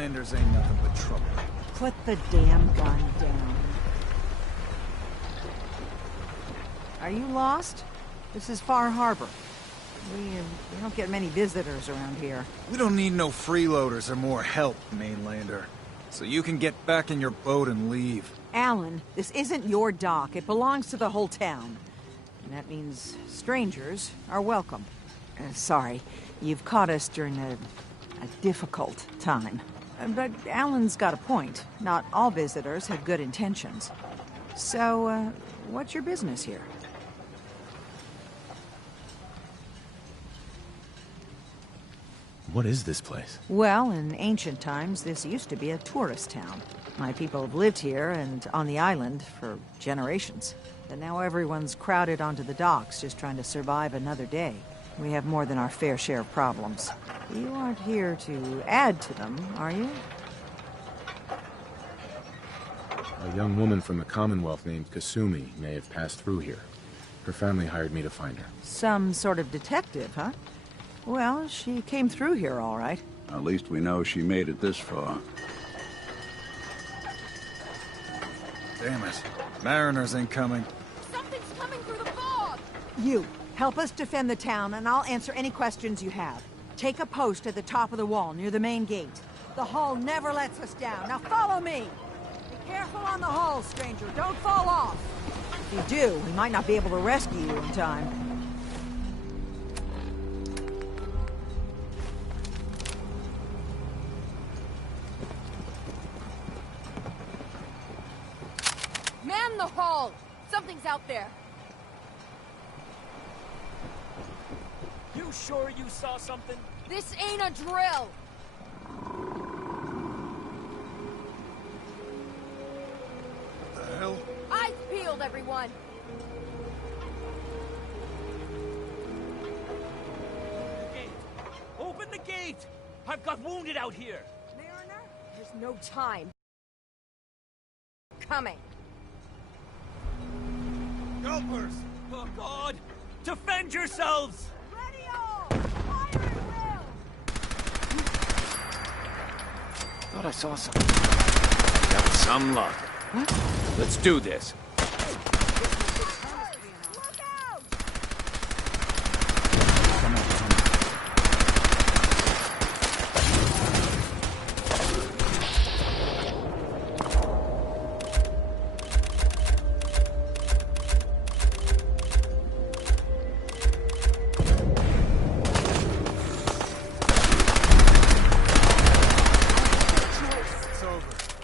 mainlanders ain't nothing but trouble. Put the damn gun down. Are you lost? This is Far Harbor. We don't get many visitors around here. We don't need no freeloaders or more help, mainlander. So you can get back in your boat and leave. Alan, this isn't your dock. It belongs to the whole town. And that means strangers are welcome. Sorry, you've caught us during a difficult time. But Alan's got a point. Not all visitors have good intentions. So, what's your business here? What is this place? Well, in ancient times, this used to be a tourist town. My people have lived here and on the island for generations. But now everyone's crowded onto the docks, just trying to survive another day. We have more than our fair share of problems. You aren't here to add to them, are you? A young woman from the Commonwealth named Kasumi may have passed through here. Her family hired me to find her. Some sort of detective, huh? Well, she came through here all right. At least we know she made it this far. Damn it. Mariners incoming. Something's coming through the fog! You, help us defend the town, and I'll answer any questions you have. Take a post at the top of the wall, near the main gate. The hull never lets us down. Now follow me! Be careful on the hull, stranger. Don't fall off! If you do, we might not be able to rescue you in time. Man the hull! Something's out there. You sure you saw something? This ain't a drill! What the hell? Eyes peeled, everyone! Gate! Open the gate! I've got wounded out here! Mariner, there's no time. Coming. Helpers! Oh, God! Defend yourselves! Ready all! Fire at will! Thought I saw something. That was some luck. What? Let's do this. Look out!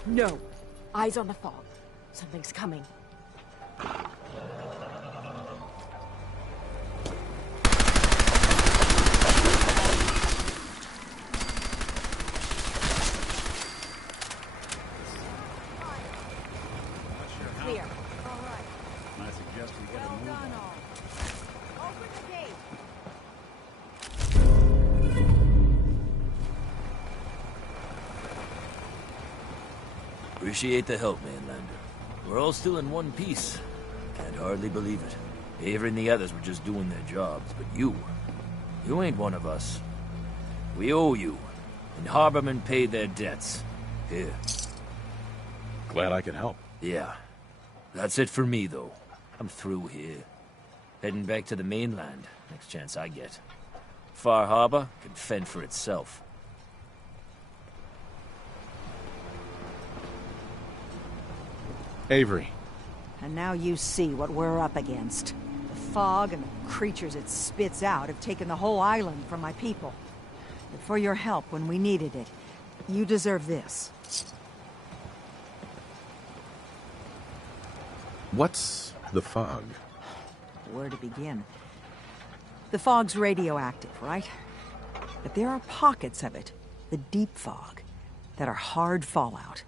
No. Eyes on the fog. Something's coming. Clear. All right. I suggest we get a Well move done, on. all. Open the gate. Appreciate the help, Mainlander. We're all still in one piece. Can't hardly believe it. Avery and the others were just doing their jobs, but you ain't one of us. We owe you, and Harbormen paid their debts. Here. Glad I could help. Yeah. That's it for me, though. I'm through here. Heading back to the mainland, next chance I get. Far Harbor can fend for itself. Avery. And now you see what we're up against. The fog and the creatures it spits out have taken the whole island from my people. But for your help when we needed it, you deserve this. What's the fog? Where to begin? The fog's radioactive, right? But there are pockets of it, the deep fog, that are hard fallout.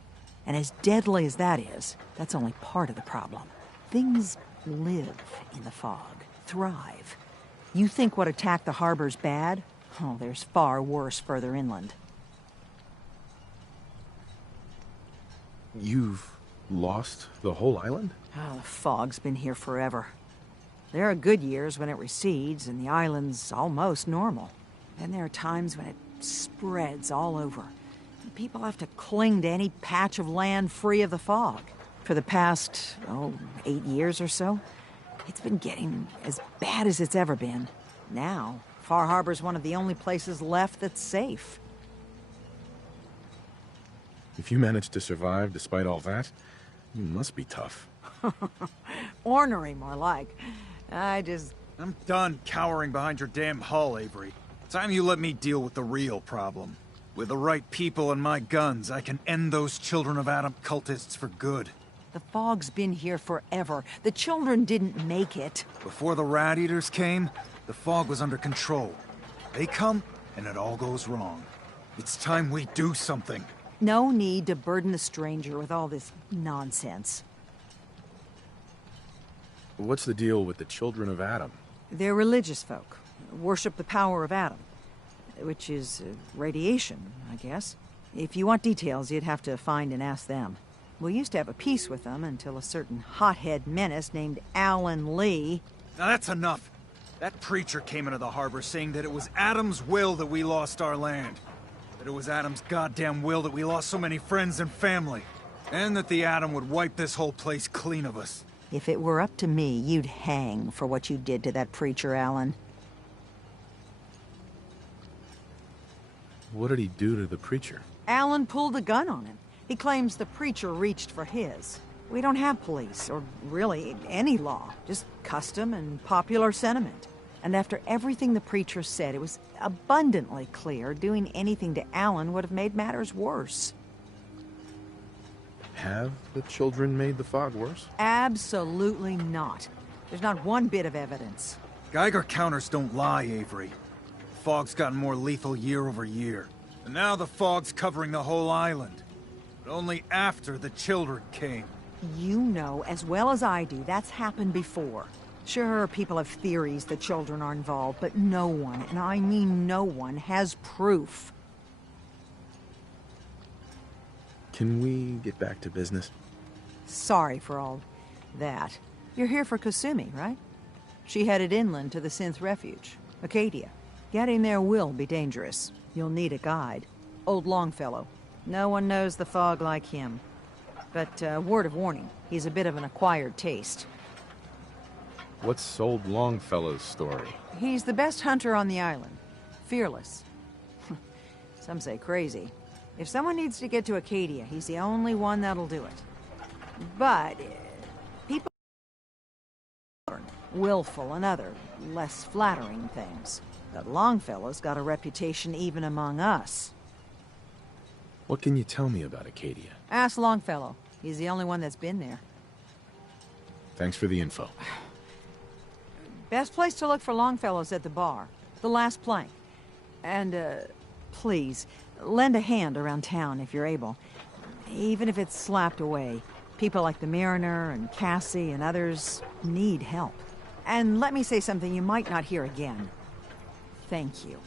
And as deadly as that is, that's only part of the problem. Things live in the fog, thrive. You think what attacked the harbor's bad? Oh, there's far worse further inland. You've lost the whole island? Oh, the fog's been here forever. There are good years when it recedes and the island's almost normal. Then there are times when it spreads all over. people have to cling to any patch of land free of the fog. For the past, 8 years or so, it's been getting as bad as it's ever been. Now, Far Harbor's one of the only places left that's safe. If you managed to survive despite all that, you must be tough. Ornery, more like. I'm done cowering behind your damn hull, Avery. Time you let me deal with the real problem. With the right people and my guns, I can end those Children of Adam cultists for good. The fog's been here forever. The children didn't make it. Before the Rat Eaters came, the fog was under control. They come, and it all goes wrong. It's time we do something. No need to burden the stranger with all this nonsense. What's the deal with the Children of Adam? They're religious folk. Worship the power of Adam. Which is radiation, I guess. If you want details, you'd have to find and ask them. We used to have a peace with them until a certain hothead menace named Alan Lee... Now that's enough. That preacher came into the harbor saying that it was Adam's will that we lost our land. That it was Adam's goddamn will that we lost so many friends and family. And that the Adam would wipe this whole place clean of us. If it were up to me, you'd hang for what you did to that preacher, Alan. What did he do to the preacher? Alan pulled a gun on him. He claims the preacher reached for his. We don't have police, or really any law, just custom and popular sentiment. And after everything the preacher said, it was abundantly clear doing anything to Alan would have made matters worse. Have the children made the fog worse? Absolutely not. There's not one bit of evidence. Geiger counters don't lie, Avery. The fog's gotten more lethal year over year. And now the fog's covering the whole island. But only after the children came. You know as well as I do that's happened before. Sure, people have theories the children are involved, but no one, and I mean no one, has proof. Can we get back to business? Sorry for all that. You're here for Kasumi, right? She headed inland to the Synth Refuge, Acadia. Getting there will be dangerous. You'll need a guide. Old Longfellow. No one knows the fog like him. But, word of warning, he's a bit of an acquired taste. What's old Longfellow's story? He's the best hunter on the island. Fearless. Some say crazy. If someone needs to get to Acadia, he's the only one that'll do it. But, people are willful and other, less flattering things. But Longfellow's got a reputation even among us. What can you tell me about Acadia? Ask Longfellow. He's the only one that's been there. Thanks for the info. Best place to look for Longfellow's at the bar. The last plank. And, please, lend a hand around town if you're able. Even if it's slapped away. People like the Mariner and Cassie and others need help. And let me say something you might not hear again. Thank you.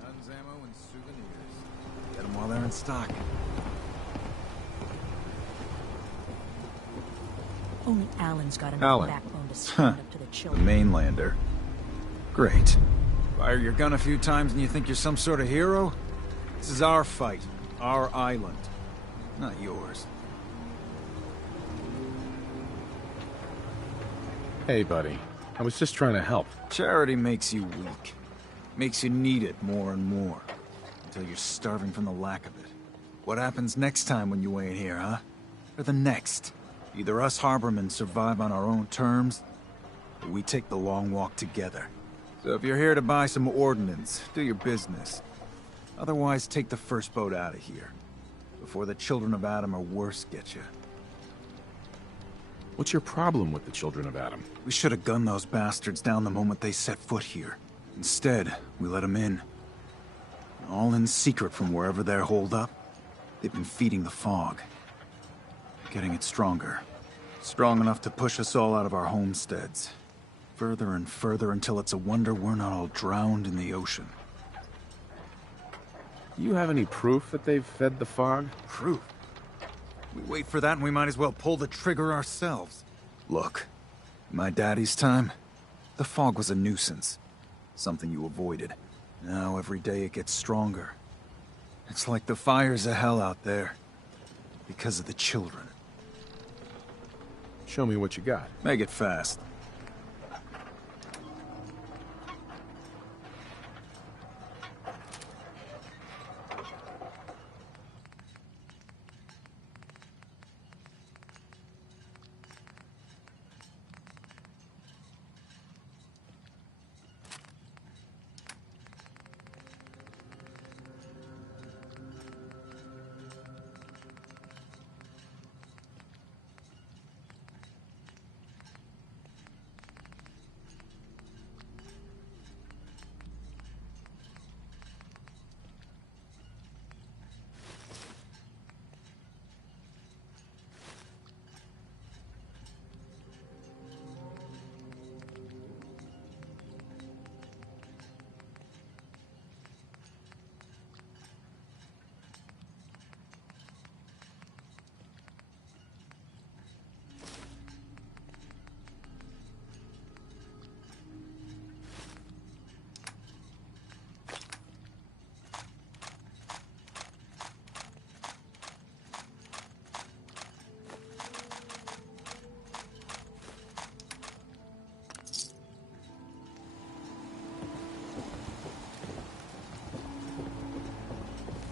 Guns, ammo, and souvenirs. Get them while they're in stock. Only Alan's got enough Alan. backbone to stand up to the The children. mainlander. Great. Fire your gun a few times and you think you're some sort of hero? This is our fight. Our island. Not yours. Hey, buddy. I was just trying to help. Charity makes you weak. Makes you need it more and more. Until you're starving from the lack of it. What happens next time when you ain't here, huh? Or the next? Either us harbormen survive on our own terms, or we take the long walk together. So if you're here to buy some ordnance, do your business. Otherwise, take the first boat out of here. Before the Children of Adam or worse get you. What's your problem with the Children of Adam? We should have gunned those bastards down the moment they set foot here. Instead, we let them in. All in secret from wherever they're holed up. They've been feeding the fog. Getting it stronger. Strong enough to push us all out of our homesteads. Further and further until it's a wonder we're not all drowned in the ocean. Do you have any proof that they've fed the fog? Proof? We wait for that and we might as well pull the trigger ourselves. Look, in my daddy's time, the fog was a nuisance. Something you avoided. Now every day it gets stronger. It's like the fires of hell out there. Because of the children. Show me what you got. Make it fast.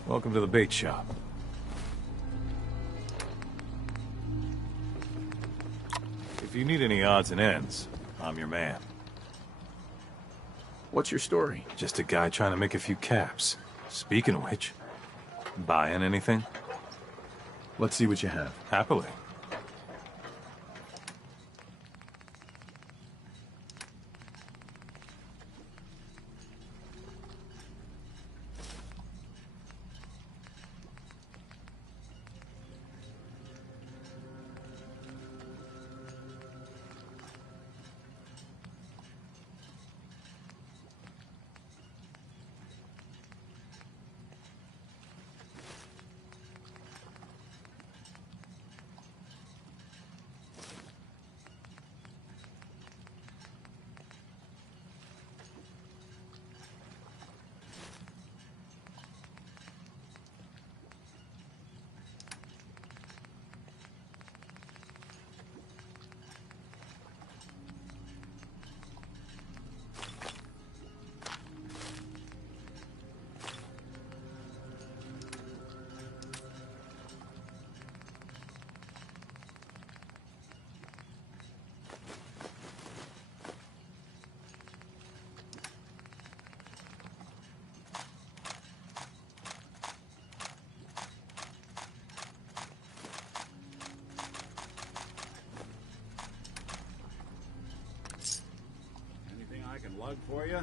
Welcome to the bait shop. If you need any odds and ends, I'm your man. What's your story? Just a guy trying to make a few caps. Speaking of which, buying anything? Let's see what you have. Happily. Anything I can lug for you?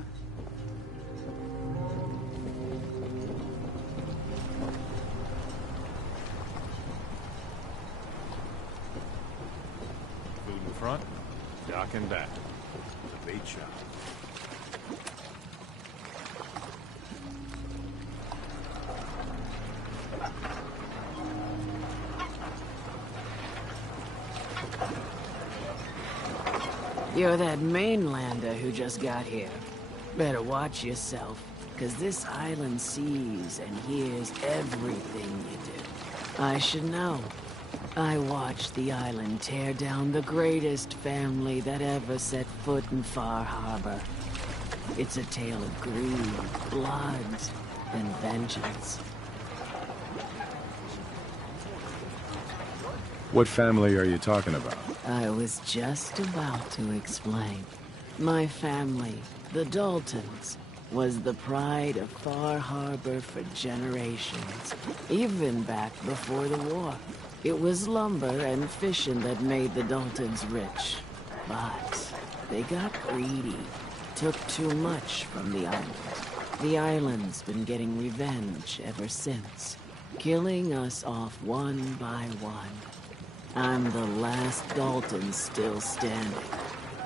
Food in front, dock in back. The bait shop. You're that mainlander who just got here. Better watch yourself, 'cause this island sees and hears everything you do. I should know. I watched the island tear down the greatest family that ever set foot in Far Harbor. It's a tale of greed, blood, and vengeance. What family are you talking about? I was just about to explain. My family, the Daltons, was the pride of Far Harbor for generations, even back before the war. It was lumber and fishing that made the Daltons rich. But they got greedy, took too much from the island. The island's been getting revenge ever since, killing us off one by one. I'm the last Dalton still standing.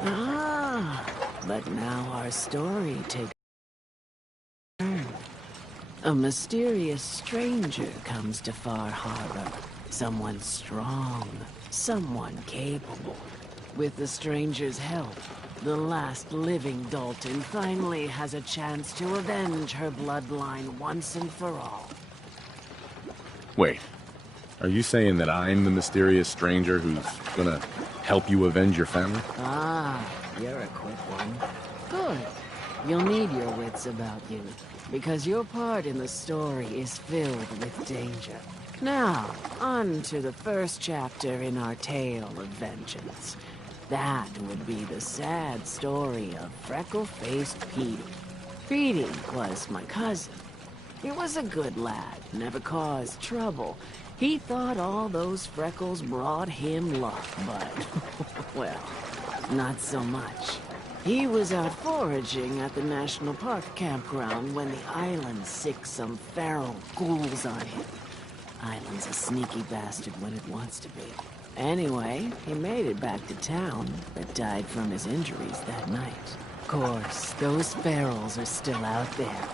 Ah, but now our story takes a turn. A mysterious stranger comes to Far Harbor. Someone strong, someone capable. With the stranger's help, the last living Dalton finally has a chance to avenge her bloodline once and for all. Wait. Are you saying that I'm the mysterious stranger who's gonna help you avenge your family? Ah, you're a quick one. Good. You'll need your wits about you, because your part in the story is filled with danger. Now, on to the first chapter in our tale of vengeance. That would be the sad story of freckle-faced Petey. Petey was my cousin. He was a good lad, never caused trouble. He thought all those freckles brought him luck, but, well, not so much. He was out foraging at the National Park campground when the island sicked some feral ghouls on him. Island's a sneaky bastard when it wants to be. Anyway, he made it back to town, but died from his injuries that night. Of course, those ferals are still out there,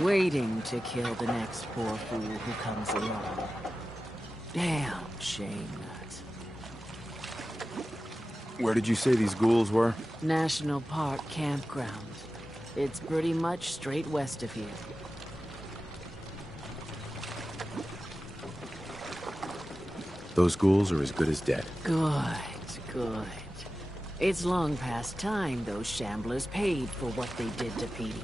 waiting to kill the next poor fool who comes along. Damn shame that. Where did you say these ghouls were? National Park campground. It's pretty much straight west of here. Those ghouls are as good as dead. Good, good. It's long past time those shamblers paid for what they did to Petey.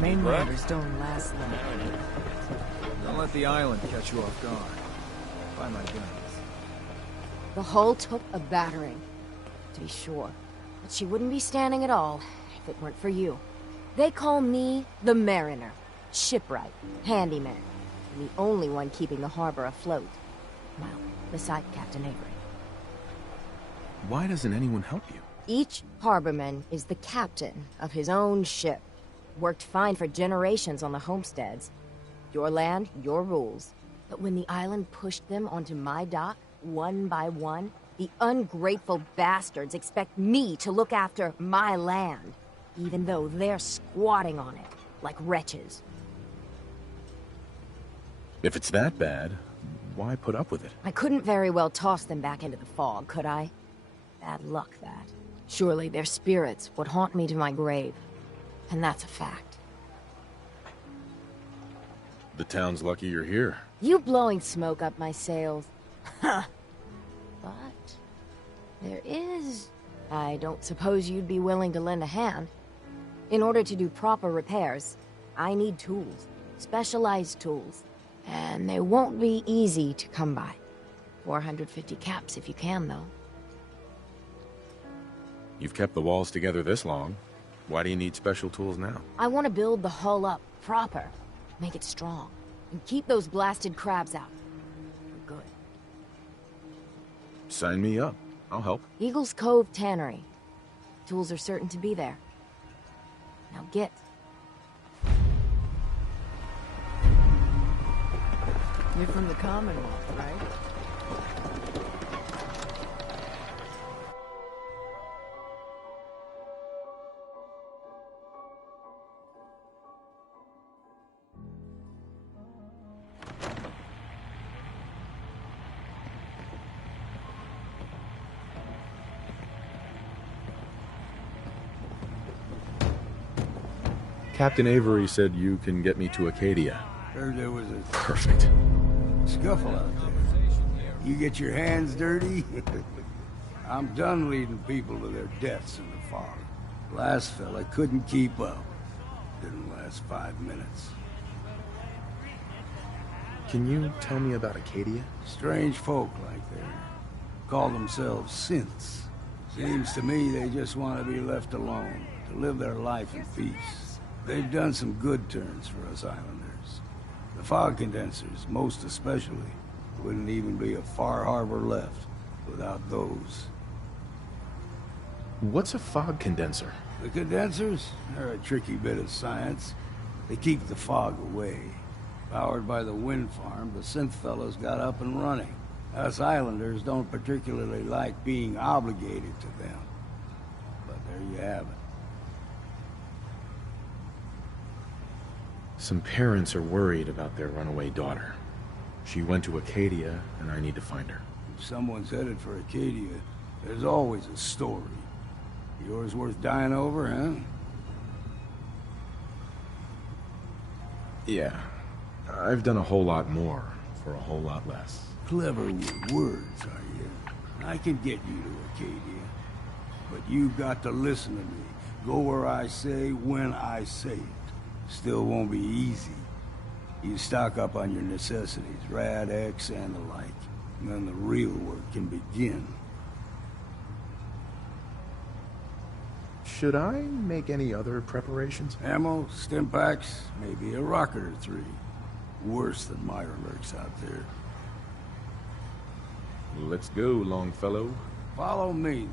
Mainlanders don't last long. Don't let the island catch you off guard. Find my guns. The hull took a battering, to be sure. But she wouldn't be standing at all if it weren't for you. They call me the Mariner. Shipwright, handyman, and the only one keeping the harbor afloat. Well, beside Captain Avery. Why doesn't anyone help you? Each harborman is the captain of his own ship. Worked fine for generations on the homesteads. Your land, your rules. But when the island pushed them onto my dock, one by one, the ungrateful bastards expect me to look after my land, even though they're squatting on it, like wretches. If it's that bad, why put up with it? I couldn't very well toss them back into the fog, could I? Bad luck, that. Surely their spirits would haunt me to my grave. And that's a fact. The town's lucky you're here. You blowing smoke up my sails. Huh. But there is... I don't suppose you'd be willing to lend a hand. In order to do proper repairs, I need tools. Specialized tools. And they won't be easy to come by. 450 caps if you can, though. You've kept the walls together this long. Why do you need special tools now? I want to build the hull up, proper. Make it strong. And keep those blasted crabs out. For good. Sign me up. I'll help. Eagle's Cove Tannery. Tools are certain to be there. Now get. You're from the Commonwealth, right? Captain Avery said you can get me to Acadia. Heard there was a Perfect. scuffle out there. You get your hands dirty? I'm done leading people to their deaths in the fog. Last fella couldn't keep up. Didn't last 5 minutes. Can you tell me about Acadia? Strange folk like they call themselves synths. Seems to me they just want to be left alone, to live their life in peace. They've done some good turns for us islanders. The fog condensers, most especially, wouldn't even be a Far Harbor left without those. What's a fog condenser? The condensers are a tricky bit of science. They keep the fog away. Powered by the wind farm, the synth fellows got up and running. Us islanders don't particularly like being obligated to them. But there you have it. Some parents are worried about their runaway daughter. She went to Acadia, and I need to find her. If someone's headed for Acadia, there's always a story. Yours worth dying over, huh? Yeah. I've done a whole lot more for a whole lot less. Clever with words, are you? I can get you to Acadia. But you've got to listen to me. Go where I say, when I say it. Still won't be easy. You stock up on your necessities, Rad X and the like. And then the real work can begin. Should I make any other preparations? Ammo, stim packs, maybe a rocket or three. Worse than Mirelurks out there. Let's go, Longfellow. Follow me, then.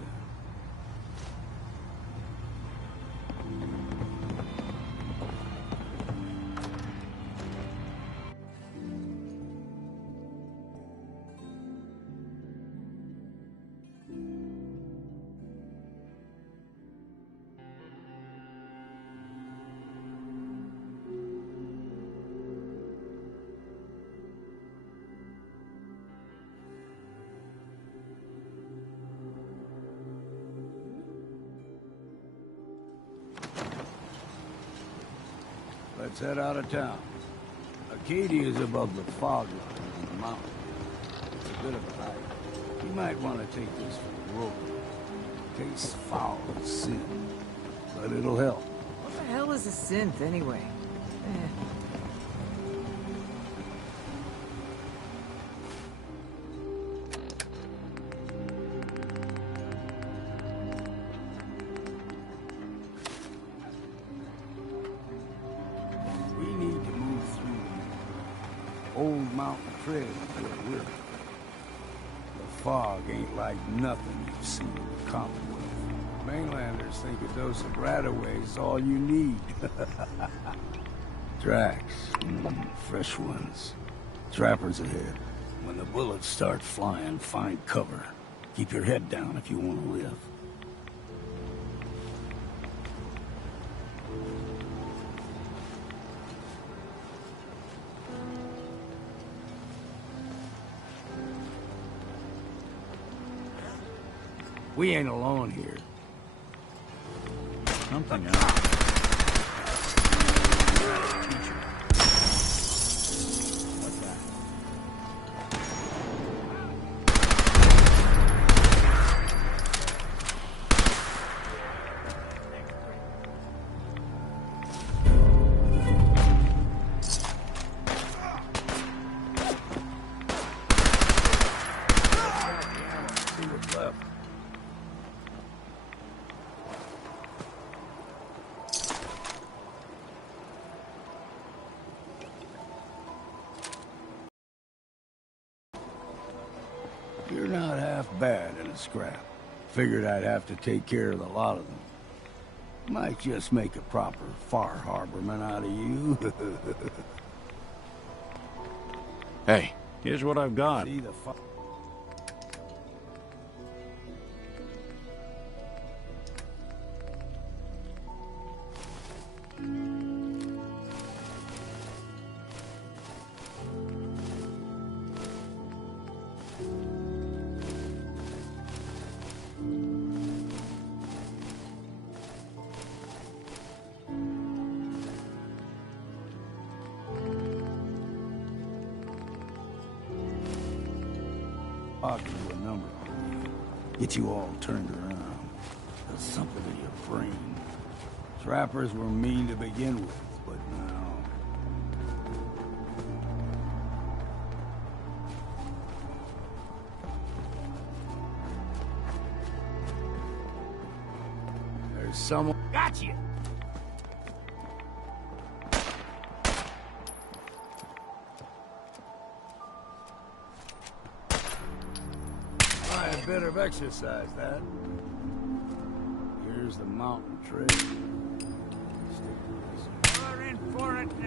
Let's head out of town. Acadia is above the fog line on the mountain. It's a bit of a hike. You might want to take this for the road. Tastes foul as sin, but it'll help. What the hell is a synth, anyway? Old mountain trail to a river. The fog ain't like nothing you've seen in the Commonwealth. Mainlanders think a dose of Radaway is all you need. Tracks, fresh ones. Trappers ahead. When the bullets start flying, find cover. Keep your head down if you want to live. We ain't alone here. Something else. What's that? See what's left. You're not half bad in a scrap. Figured I'd have to take care of the lot of them. Might just make a proper Far Harborman out of you. Hey, here's what I've got. See the I'll give you a number. Get you all turned around. There's something in your brain. Trappers were mean to begin with, but now... There's someone... Gotcha! I better have exercised that. Here's the mountain trail. We're in for it now.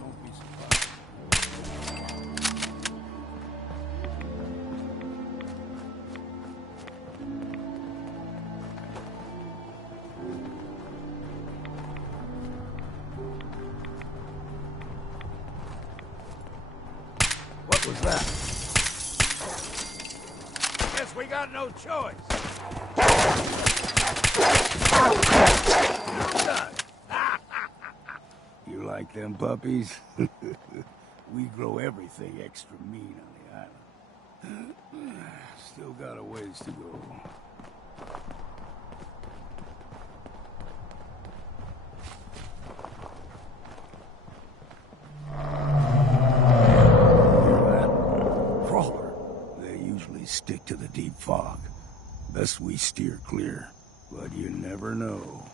Don't be surprised. What was that? Guess we got no choice. You like them puppies? We grow everything extra mean on the island. Still got a ways to go. Stick to the deep fog. Best we steer clear, but you never know.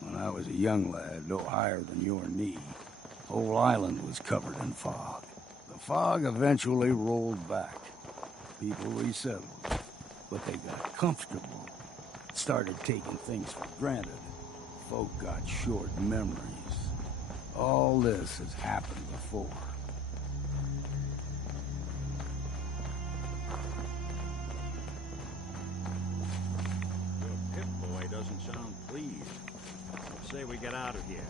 When I was a young lad, no higher than your knee, whole island was covered in fog. The fog eventually rolled back. People resettled, but they got comfortable. Started taking things for granted. Folk got short memories. All this has happened before. Your Pip-Boy doesn't sound pleased. Let's say we get out of here.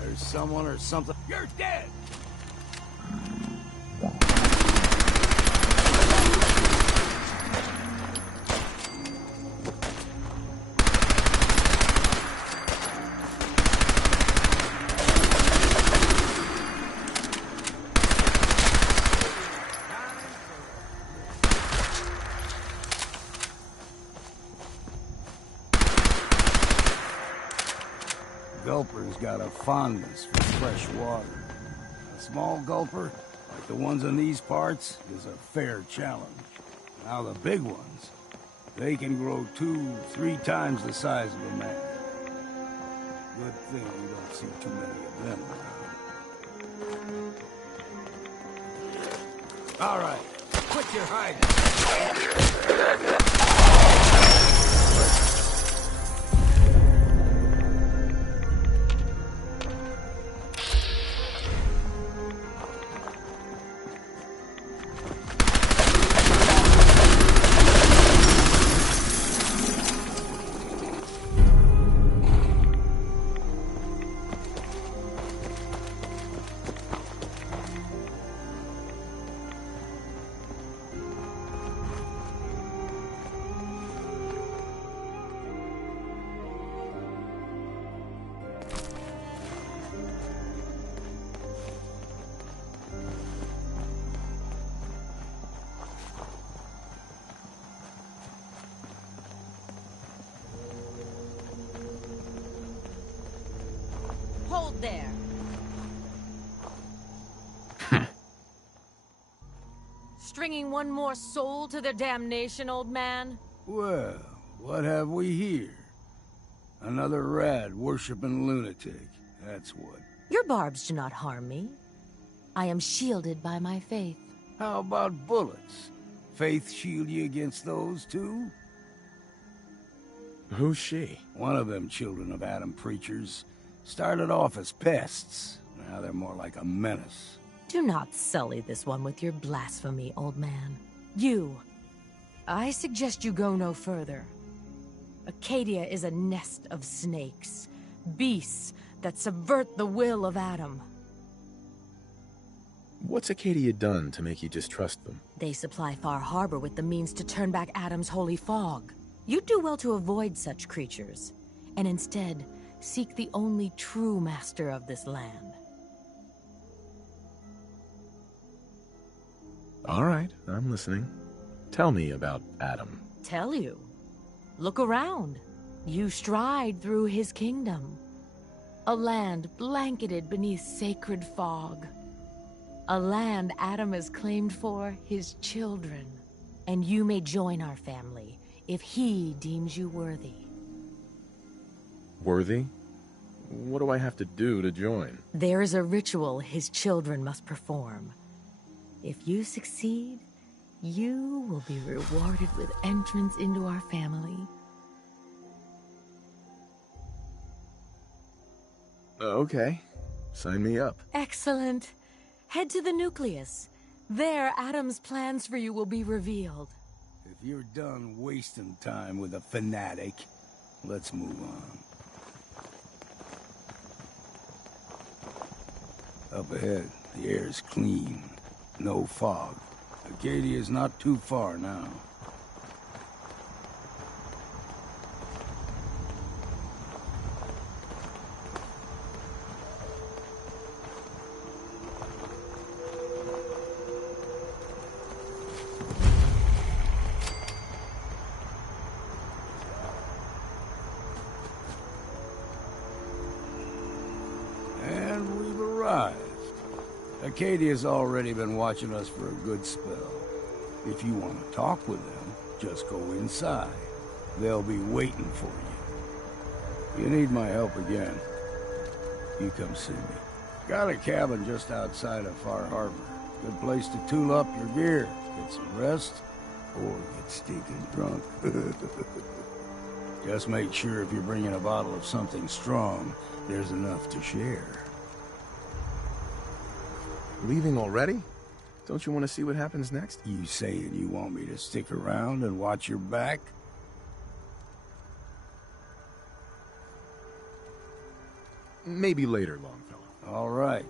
There's someone or something. You're dead! Gulper's got a fondness for fresh water. A small gulper, like the ones in these parts, is a fair challenge. Now the big ones, they can grow 2-3 times the size of a man. Good thing you don't see too many of them around. All right, quit your hiding. Hold there. Stringing one more soul to their damnation, old man? Well, what have we here? Another rad-worshipping lunatic, that's what. Your barbs do not harm me. I am shielded by my faith. How about bullets? Faith shield you against those, too? Who's she? One of them children of Adam preachers. Started off as pests. Now they're more like a menace. Do not sully this one with your blasphemy, old man. You. I suggest you go no further. Acadia is a nest of snakes. Beasts that subvert the will of Adam. What's Acadia done to make you distrust them? They supply Far Harbor with the means to turn back Adam's holy fog. You'd do well to avoid such creatures, and instead seek the only true master of this land. All right, I'm listening. Tell me about Adam. Tell you? Look around. You stride through his kingdom. A land blanketed beneath sacred fog. A land Adam has claimed for his children. And you may join our family if he deems you worthy. Worthy? What do I have to do to join? There is a ritual his children must perform. If you succeed, you will be rewarded with entrance into our family. Okay. Sign me up. Excellent. Head to the nucleus. There, Adam's plans for you will be revealed. If you're done wasting time with a fanatic, let's move on. Up ahead, the air's clean. No fog. Acadia's not too far now. And we've arrived. Acadia's already been watching us for a good spell. If you want to talk with them, just go inside. They'll be waiting for you. You need my help again, you come see me. Got a cabin just outside of Far Harbor. Good place to tool up your gear, get some rest, or get stinking drunk. Just make sure if you're bringing a bottle of something strong, there's enough to share. Leaving already? Don't you want to see what happens next? You saying you want me to stick around and watch your back? Maybe later, Longfellow. All right.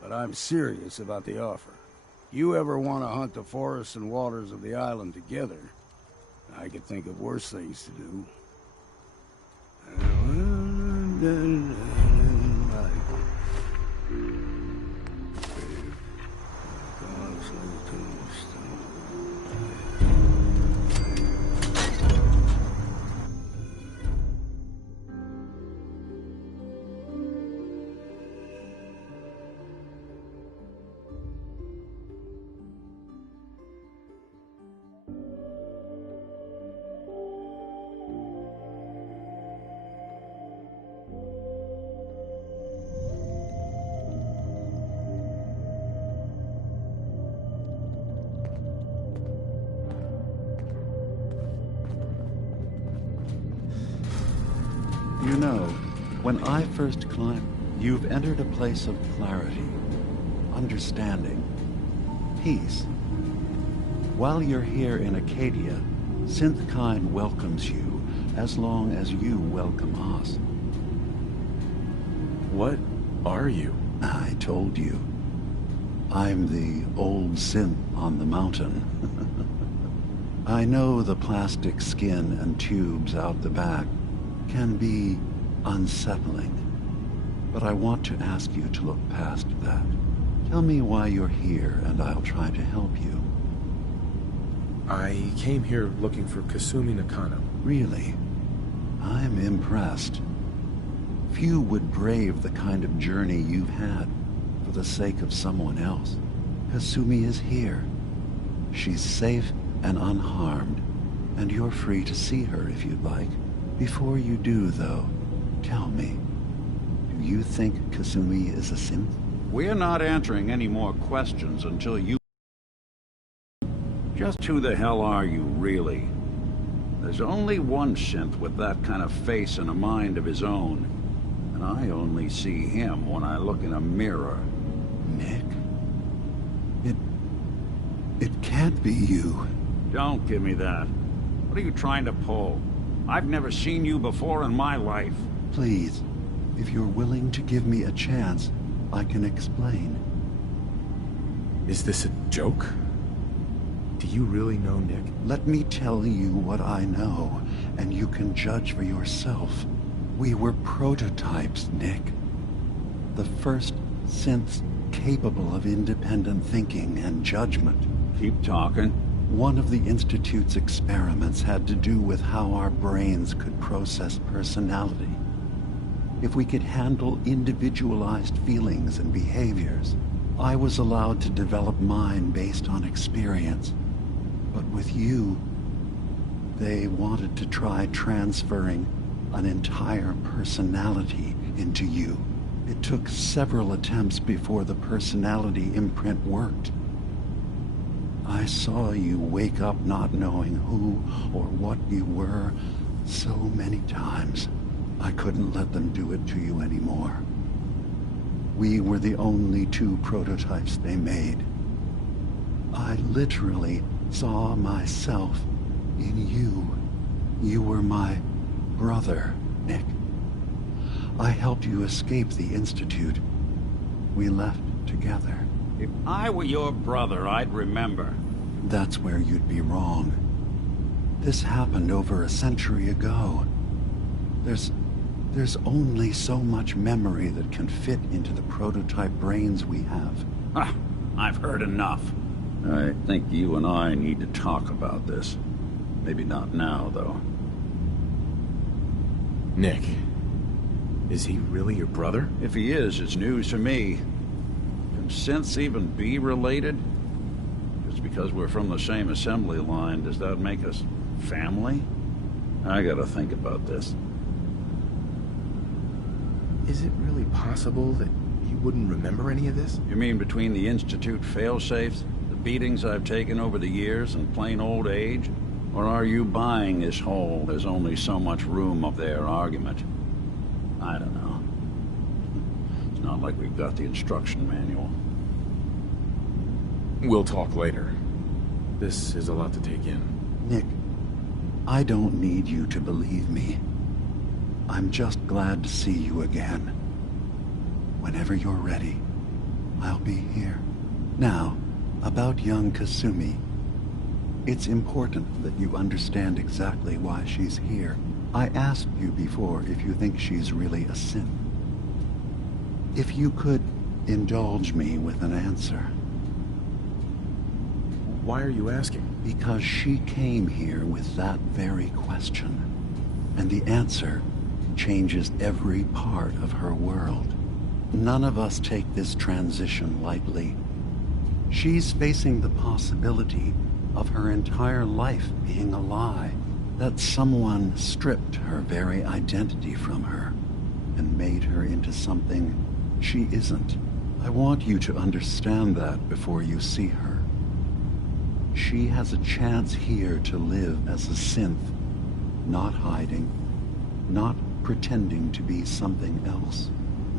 But I'm serious about the offer. You ever want to hunt the forests and waters of the island together, I could think of worse things to do. You know, when I first climbed, you've entered a place of clarity, understanding, peace. While you're here in Acadia, Synthkind welcomes you as long as you welcome us. What are you? I told you. I'm the old synth on the mountain. I know the plastic skin and tubes out the back can be unsettling, but I want to ask you to look past that. Tell me why you're here, and I'll try to help you. I came here looking for Kasumi Nakano. Really? I'm impressed. Few would brave the kind of journey you've had for the sake of someone else. Kasumi is here. She's safe and unharmed, and you're free to see her if you'd like. Before you do, though, tell me, do you think Kasumi is a synth? We're not answering any more questions until you... Just who the hell are you, really? There's only one synth with that kind of face and a mind of his own, and I only see him when I look in a mirror. Nick? It can't be you. Don't give me that. What are you trying to pull? I've never seen you before in my life. Please, if you're willing to give me a chance, I can explain. Is this a joke? Do you really know Nick? Let me tell you what I know, and you can judge for yourself. We were prototypes, Nick. The first synths capable of independent thinking and judgment. Keep talking. One of the Institute's experiments had to do with how our brains could process personality. If we could handle individualized feelings and behaviors, I was allowed to develop mine based on experience. But with you, they wanted to try transferring an entire personality into you. It took several attempts before the personality imprint worked. I saw you wake up not knowing who or what you were so many times. I couldn't let them do it to you anymore. We were the only two prototypes they made. I literally saw myself in you. You were my brother, Nick. I helped you escape the Institute. We left together. If I were your brother, I'd remember. That's where you'd be wrong. This happened over a century ago. There's only so much memory that can fit into the prototype brains we have. Ah, I've heard enough. I think you and I need to talk about this. Maybe not now, though. Nick, is he really your brother? If he is, it's news to me. Can synths even be related? Just because we're from the same assembly line, does that make us family? I gotta think about this. Is it really possible that you wouldn't remember any of this? You mean between the Institute failsafes, the beatings I've taken over the years, and plain old age? Or are you buying this whole "there's only so much room" of their argument? I don't know. It's not like we've got the instruction manual. We'll talk later. This is a lot to take in. Nick, I don't need you to believe me. I'm just glad to see you again. Whenever you're ready, I'll be here. Now, about young Kasumi. It's important that you understand exactly why she's here. I asked you before if you think she's really a synth. If you could indulge me with an answer. Why are you asking? Because she came here with that very question. And the answer changes every part of her world. None of us take this transition lightly. She's facing the possibility of her entire life being a lie, that someone stripped her very identity from her and made her into something she isn't. I want you to understand that before you see her. She has a chance here to live as a synth, not hiding, not pretending to be something else.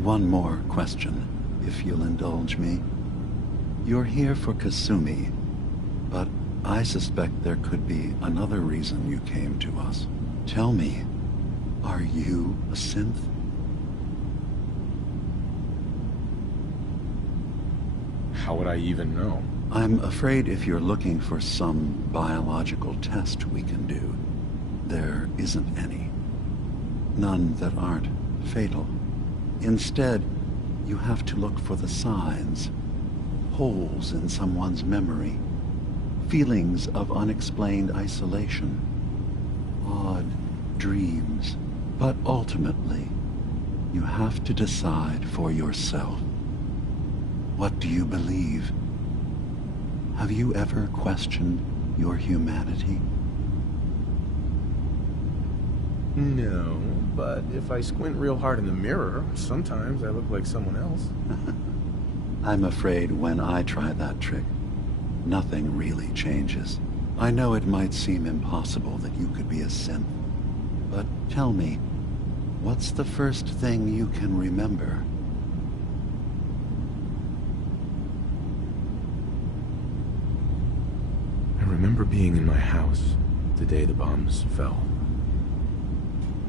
One more question, if you'll indulge me. You're here for Kasumi, but I suspect there could be another reason you came to us. Tell me, are you a synth? How would I even know? I'm afraid if you're looking for some biological test we can do, there isn't any. None that aren't fatal. Instead, you have to look for the signs, holes in someone's memory, feelings of unexplained isolation, odd dreams. But ultimately, you have to decide for yourself. What do you believe? Have you ever questioned your humanity? No, but if I squint real hard in the mirror, sometimes I look like someone else. I'm afraid when I try that trick, nothing really changes. I know it might seem impossible that you could be a synth, but tell me, what's the first thing you can remember? I remember being in my house the day the bombs fell.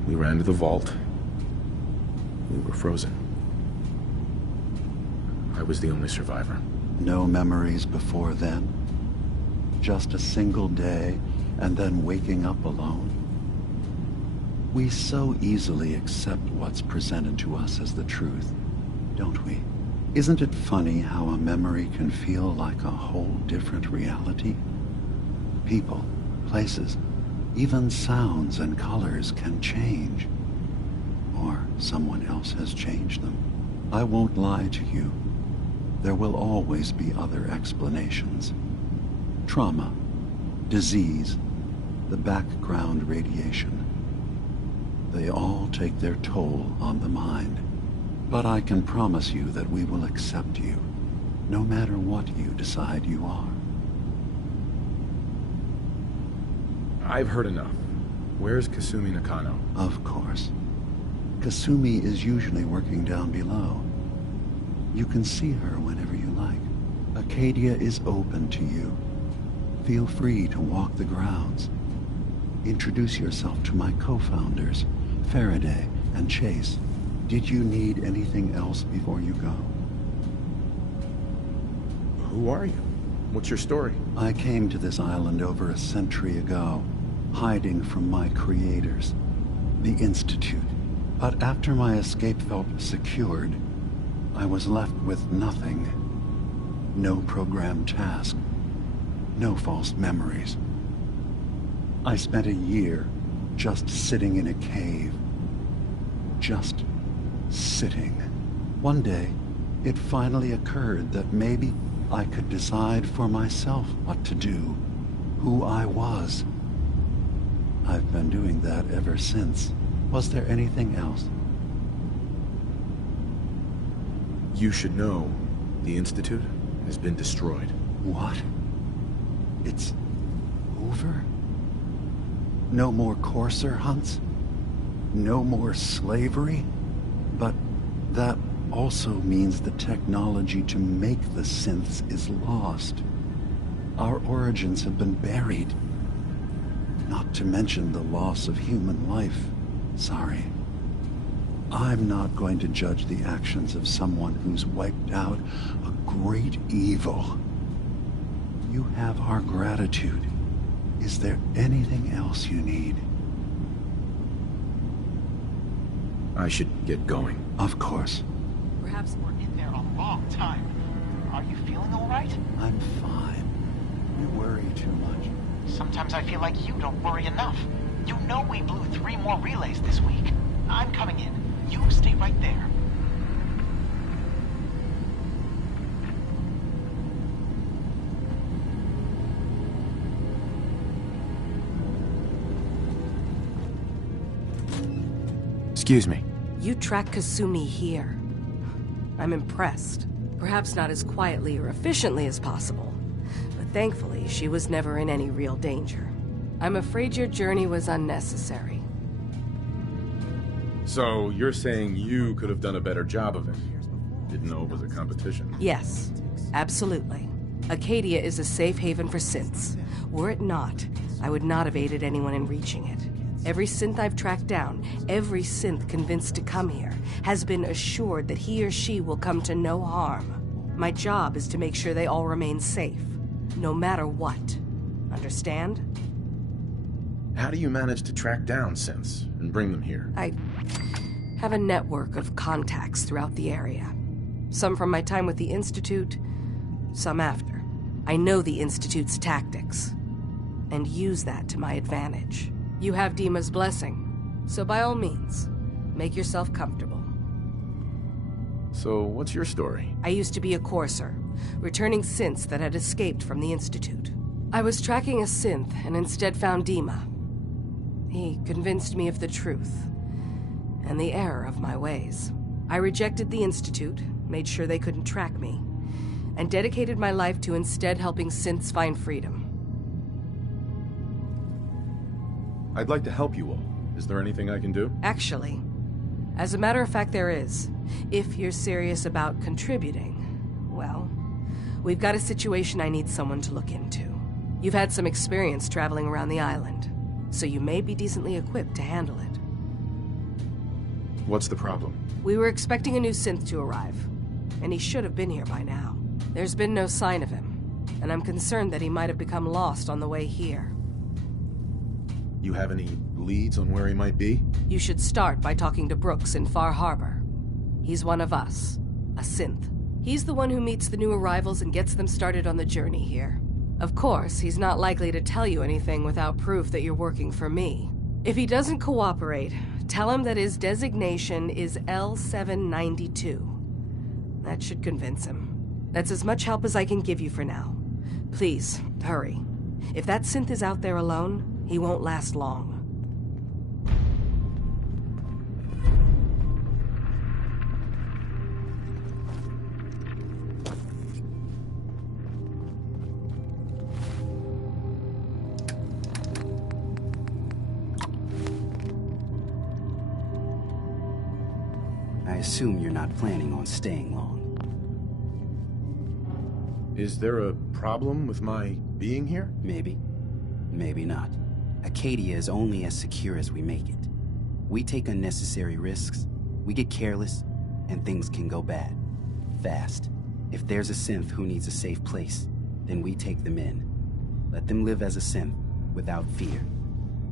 We ran to the vault. We were frozen. I was the only survivor. No memories before then? Just a single day, and then waking up alone? We so easily accept what's presented to us as the truth, don't we? Isn't it funny how a memory can feel like a whole different reality? People, places, even sounds and colors can change. Or someone else has changed them. I won't lie to you. There will always be other explanations. Trauma, disease, the background radiation. They all take their toll on the mind. But I can promise you that we will accept you, no matter what you decide you are. I've heard enough. Where's Kasumi Nakano? Of course. Kasumi is usually working down below. You can see her whenever you like. Acadia is open to you. Feel free to walk the grounds. Introduce yourself to my co-founders, Faraday and Chase. Did you need anything else before you go? Who are you? What's your story? I came to this island over a century ago, hiding from my creators, the Institute. But after my escape felt secured, I was left with nothing. No programmed task. No false memories. I spent a year just sitting in a cave. Just sitting. One day, it finally occurred that maybe I could decide for myself what to do, who I was. I've been doing that ever since. Was there anything else? You should know, the Institute has been destroyed. What? It's over? No more courser hunts? No more slavery? But that also means the technology to make the synths is lost. Our origins have been buried. Not to mention the loss of human life. Sorry. I'm not going to judge the actions of someone who's wiped out a great evil. You have our gratitude. Is there anything else you need? I should get going. Of course. Perhaps we're in there a long time. Are you feeling all right? I'm fine. You worry too much. Sometimes I feel like you don't worry enough. You know we blew 3 more relays this week. I'm coming in. You stay right there. Excuse me. You track Kasumi here. I'm impressed. Perhaps not as quietly or efficiently as possible, but thankfully she was never in any real danger. I'm afraid your journey was unnecessary. So, you're saying you could have done a better job of it? Didn't know it was a competition? Yes, absolutely. Acadia is a safe haven for synths. Were it not, I would not have aided anyone in reaching it. Every synth I've tracked down, every synth convinced to come here, has been assured that he or she will come to no harm. My job is to make sure they all remain safe, no matter what. Understand? How do you manage to track down synths and bring them here? I have a network of contacts throughout the area. Some from my time with the Institute, some after. I know the Institute's tactics, and use that to my advantage. You have Dima's blessing, so by all means, make yourself comfortable. So, what's your story? I used to be a courser, returning synths that had escaped from the Institute. I was tracking a synth and instead found Dima. He convinced me of the truth, and the error of my ways. I rejected the Institute, made sure they couldn't track me, and dedicated my life to instead helping synths find freedom. I'd like to help you all. Is there anything I can do? Actually, as a matter of fact, there is. If you're serious about contributing, well, we've got a situation I need someone to look into. You've had some experience traveling around the island, so you may be decently equipped to handle it. What's the problem? We were expecting a new synth to arrive, and he should have been here by now. There's been no sign of him, and I'm concerned that he might have become lost on the way here. You have any leads on where he might be? You should start by talking to Brooks in Far Harbor. He's one of us, a synth. He's the one who meets the new arrivals and gets them started on the journey here. Of course, he's not likely to tell you anything without proof that you're working for me. If he doesn't cooperate, tell him that his designation is L792. That should convince him. That's as much help as I can give you for now. Please, hurry. If that synth is out there alone, he won't last long. I assume you're not planning on staying long. Is there a problem with my being here? Maybe. Maybe not. Acadia is only as secure as we make it. We take unnecessary risks, we get careless, and things can go bad. Fast. If there's a synth who needs a safe place, then we take them in. Let them live as a synth, without fear.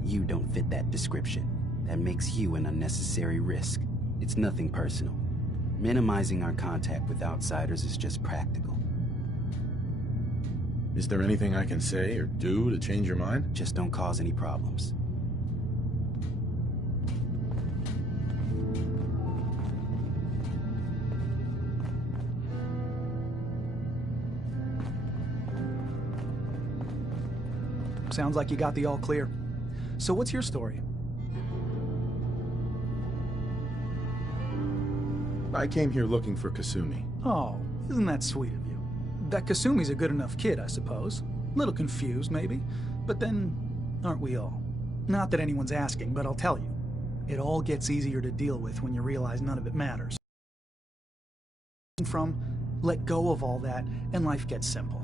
You don't fit that description. That makes you an unnecessary risk. It's nothing personal. Minimizing our contact with outsiders is just practical. Is there anything I can say or do to change your mind? Just don't cause any problems. Sounds like you got the all clear. So what's your story? I came here looking for Kasumi. Oh, isn't that sweet of you? That Kasumi's a good enough kid, I suppose. Little confused, maybe. But then, aren't we all? Not that anyone's asking, but I'll tell you. It all gets easier to deal with when you realize none of it matters. Let go of all that, and life gets simple.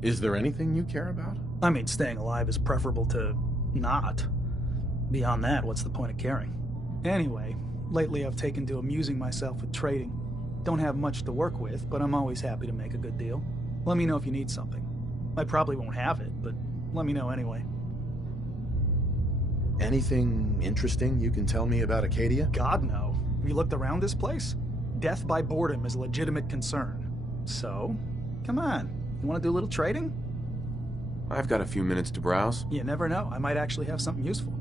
Is there anything you care about? I mean, staying alive is preferable to not. Beyond that, what's the point of caring? Anyway, lately I've taken to amusing myself with trading. Don't have much to work with, but I'm always happy to make a good deal. Let me know if you need something. I probably won't have it, but let me know anyway. Anything interesting you can tell me about Acadia? God, no. Have you looked around this place? Death by boredom is a legitimate concern. So, come on. You want to do a little trading? I've got a few minutes to browse. You never know. I might actually have something useful.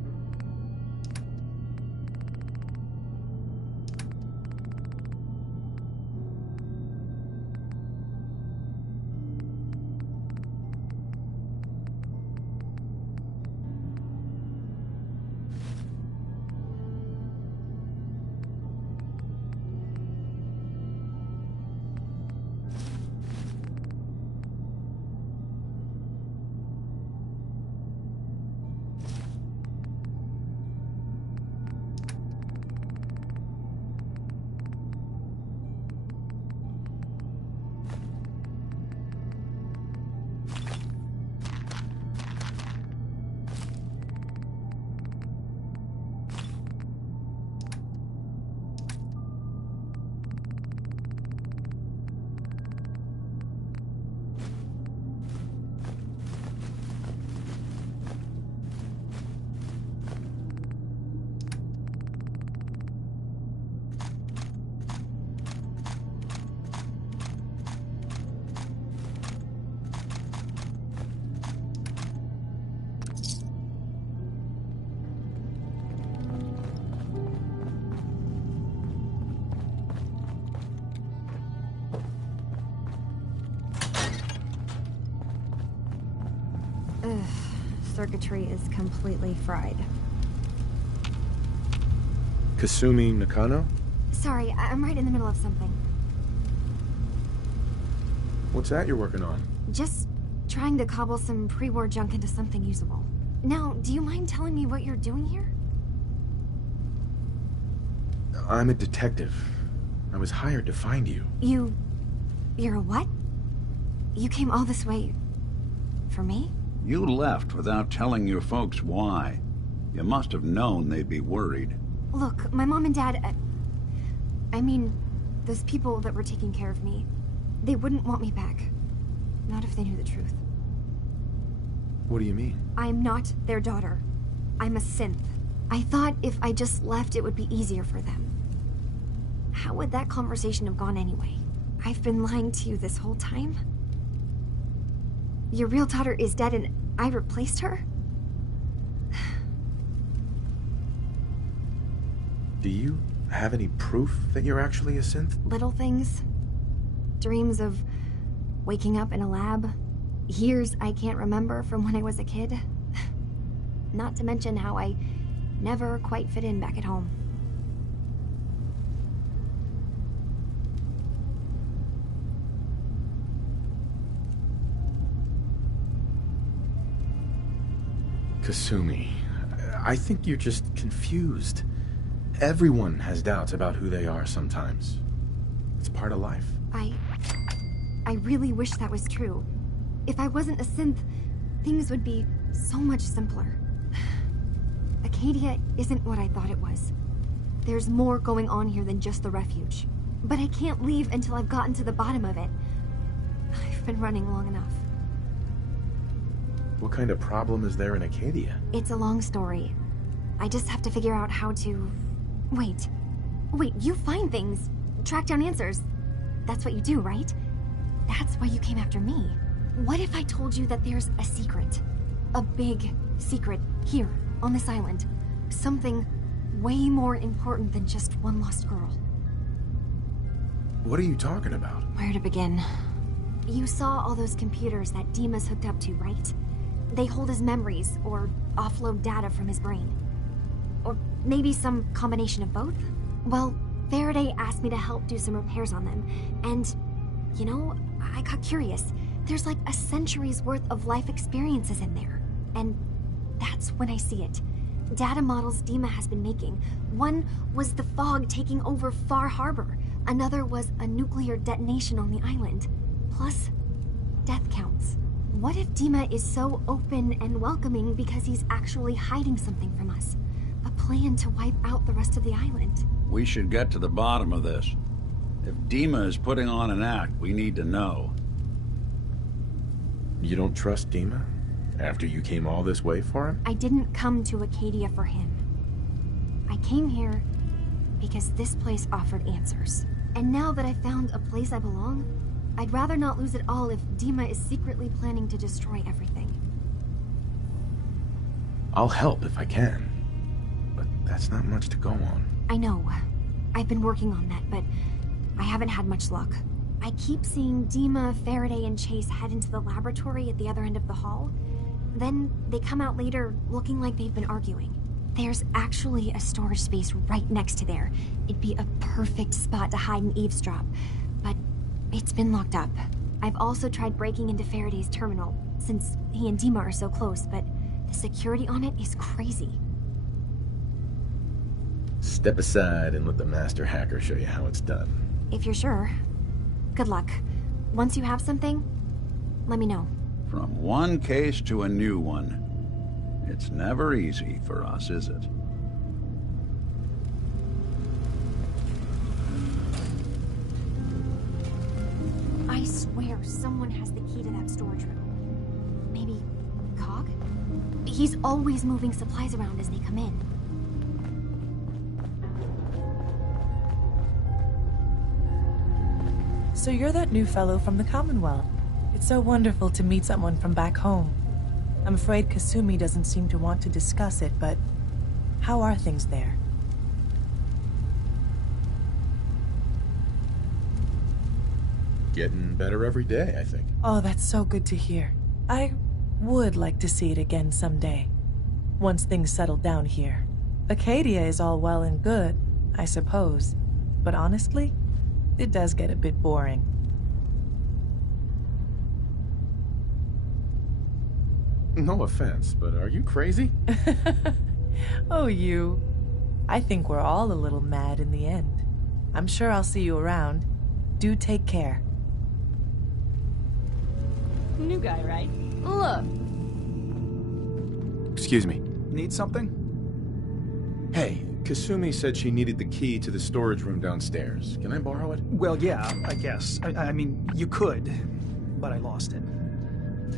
Circuitry is completely fried. Kasumi Nakano? Sorry, I'm right in the middle of something. What's that you're working on? Just trying to cobble some pre-war junk into something usable. Now, do you mind telling me what you're doing here? I'm a detective. I was hired to find you. You're a what? You came all this way... for me? You left without telling your folks why. You must have known they'd be worried. Look, my mom and dad... I mean, those people that were taking care of me, they wouldn't want me back. Not if they knew the truth. What do you mean? I'm not their daughter. I'm a synth. I thought if I just left, it would be easier for them. How would that conversation have gone anyway? I've been lying to you this whole time? Your real daughter is dead and I replaced her? Do you have any proof that you're actually a synth? Little things. Dreams of waking up in a lab. Years I can't remember from when I was a kid. Not to mention how I never quite fit in back at home. Kasumi, I think you're just confused. Everyone has doubts about who they are sometimes. It's part of life. I really wish that was true. If I wasn't a synth, things would be so much simpler. Acadia isn't what I thought it was. There's more going on here than just the refuge. but I can't leave until I've gotten to the bottom of it. I've been running long enough. What kind of problem is there in Acadia? It's a long story. I just have to figure out how to... Wait, you find things, track down answers. That's what you do, right? That's why you came after me. What if I told you that there's a secret? A big secret here, on this island. Something way more important than just one lost girl. What are you talking about? Where to begin? You saw all those computers that Dima's hooked up to, right? They hold his memories, or offload data from his brain. Or maybe some combination of both? Well, Faraday asked me to help do some repairs on them, and, you know, I got curious. There's like a century's worth of life experiences in there. And that's when I see it. Data models Dima has been making. One was the fog taking over Far Harbor. Another was a nuclear detonation on the island. Plus, death counts. What if Dima is so open and welcoming because he's actually hiding something from us? A plan to wipe out the rest of the island. We should get to the bottom of this. If Dima is putting on an act, we need to know. You don't trust Dima? After you came all this way for him? I didn't come to Acadia for him. I came here because this place offered answers. And now that I found a place I belong, I'd rather not lose it all if Dima is secretly planning to destroy everything. I'll help if I can. But that's not much to go on. I know. I've been working on that, but I haven't had much luck. I keep seeing Dima, Faraday, and Chase head into the laboratory at the other end of the hall. Then they come out later looking like they've been arguing. There's actually a storage space right next to there. It'd be a perfect spot to hide and eavesdrop, but it's been locked up. I've also tried breaking into Faraday's terminal, since he and Dima are so close, but the security on it is crazy. Step aside and let the master hacker show you how it's done. If you're sure. Good luck. Once you have something, let me know. From one case to a new one. It's never easy for us, is it? I swear someone has the key to that storage room. Maybe Cog? He's always moving supplies around as they come in. So you're that new fellow from the Commonwealth. It's so wonderful to meet someone from back home. I'm afraid Kasumi doesn't seem to want to discuss it, but how are things there? Getting better every day, I think. Oh, that's so good to hear. I would like to see it again someday, once things settle down here. Acadia is all well and good, I suppose, but honestly, it does get a bit boring. No offense, but are you crazy? Oh, you. I think we're all a little mad in the end. I'm sure I'll see you around. Do take care. New guy, right? Look. Excuse me. Need something? Hey, Kasumi said she needed the key to the storage room downstairs. Can I borrow it? Well, yeah, I guess. I mean, you could, but I lost it.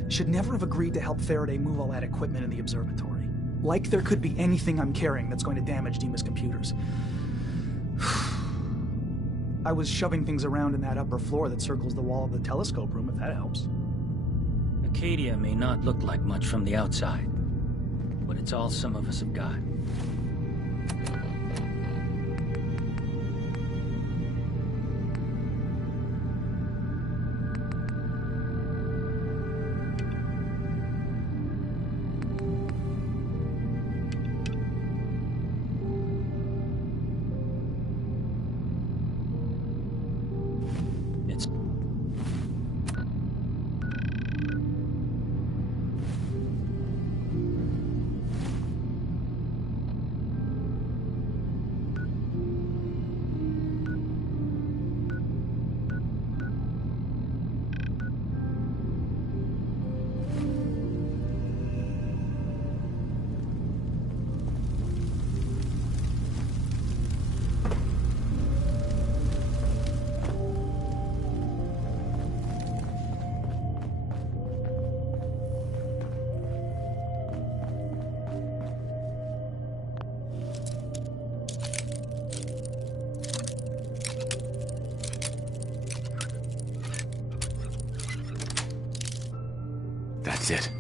Should never have agreed to help Faraday move all that equipment in the observatory. Like there could be anything I'm carrying that's going to damage Dima's computers. I was shoving things around in that upper floor that circles the wall of the telescope room, if that helps. Acadia may not look like much from the outside, but it's all some of us have got. That's it.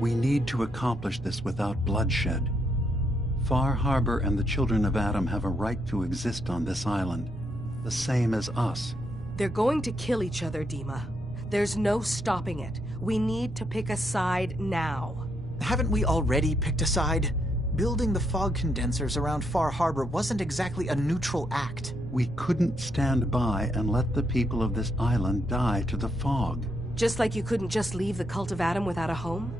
We need to accomplish this without bloodshed. Far Harbor and the children of Adam have a right to exist on this island, the same as us. They're going to kill each other, Dima. There's no stopping it. We need to pick a side now. Haven't we already picked a side? Building the fog condensers around Far Harbor wasn't exactly a neutral act. We couldn't stand by and let the people of this island die to the fog. Just like you couldn't just leave the Cult of Adam without a home?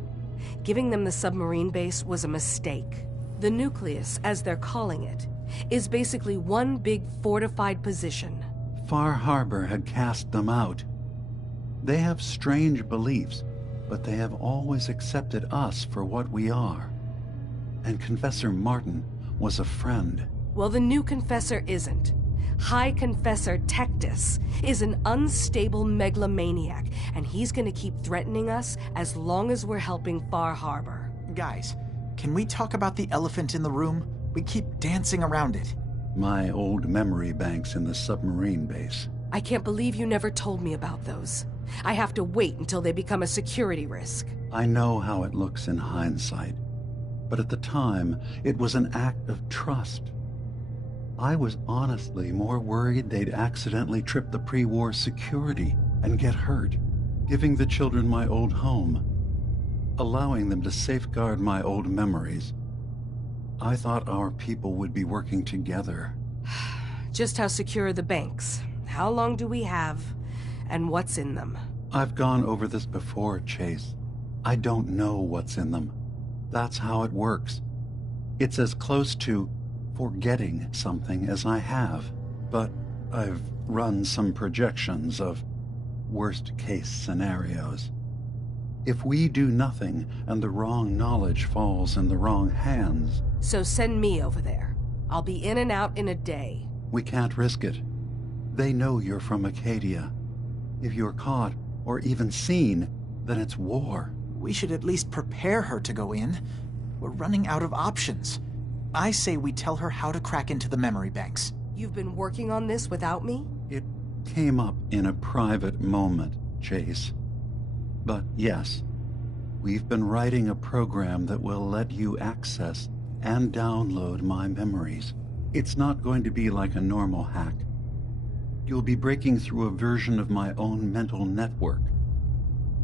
Giving them the submarine base was a mistake. The nucleus, as they're calling it, is basically one big fortified position. Far Harbor had cast them out. They have strange beliefs, but they have always accepted us for what we are. And Confessor Martin was a friend. Well, the new Confessor isn't. High Confessor Tectus is an unstable megalomaniac, and he's gonna keep threatening us as long as we're helping Far Harbor. Guys, can we talk about the elephant in the room? We keep dancing around it. My old memory banks in the submarine base. I can't believe you never told me about those. I have to wait until they become a security risk. I know how it looks in hindsight, but at the time, it was an act of trust. I was honestly more worried they'd accidentally trip the pre-war security and get hurt, giving the children my old home, allowing them to safeguard my old memories. I thought our people would be working together. Just how secure are the banks? How long do we have? And what's in them? I've gone over this before, Chase. I don't know what's in them. That's how it works. It's as close to forgetting something as I have, but I've run some projections of worst-case scenarios. If we do nothing and the wrong knowledge falls in the wrong hands... So send me over there. I'll be in and out in a day. We can't risk it. They know you're from Acadia. If you're caught, or even seen, then it's war. We should at least prepare her to go in. We're running out of options. I say we tell her how to crack into the memory banks. You've been working on this without me? It came up in a private moment, Chase. But yes, we've been writing a program that will let you access and download my memories. It's not going to be like a normal hack. You'll be breaking through a version of my own mental network.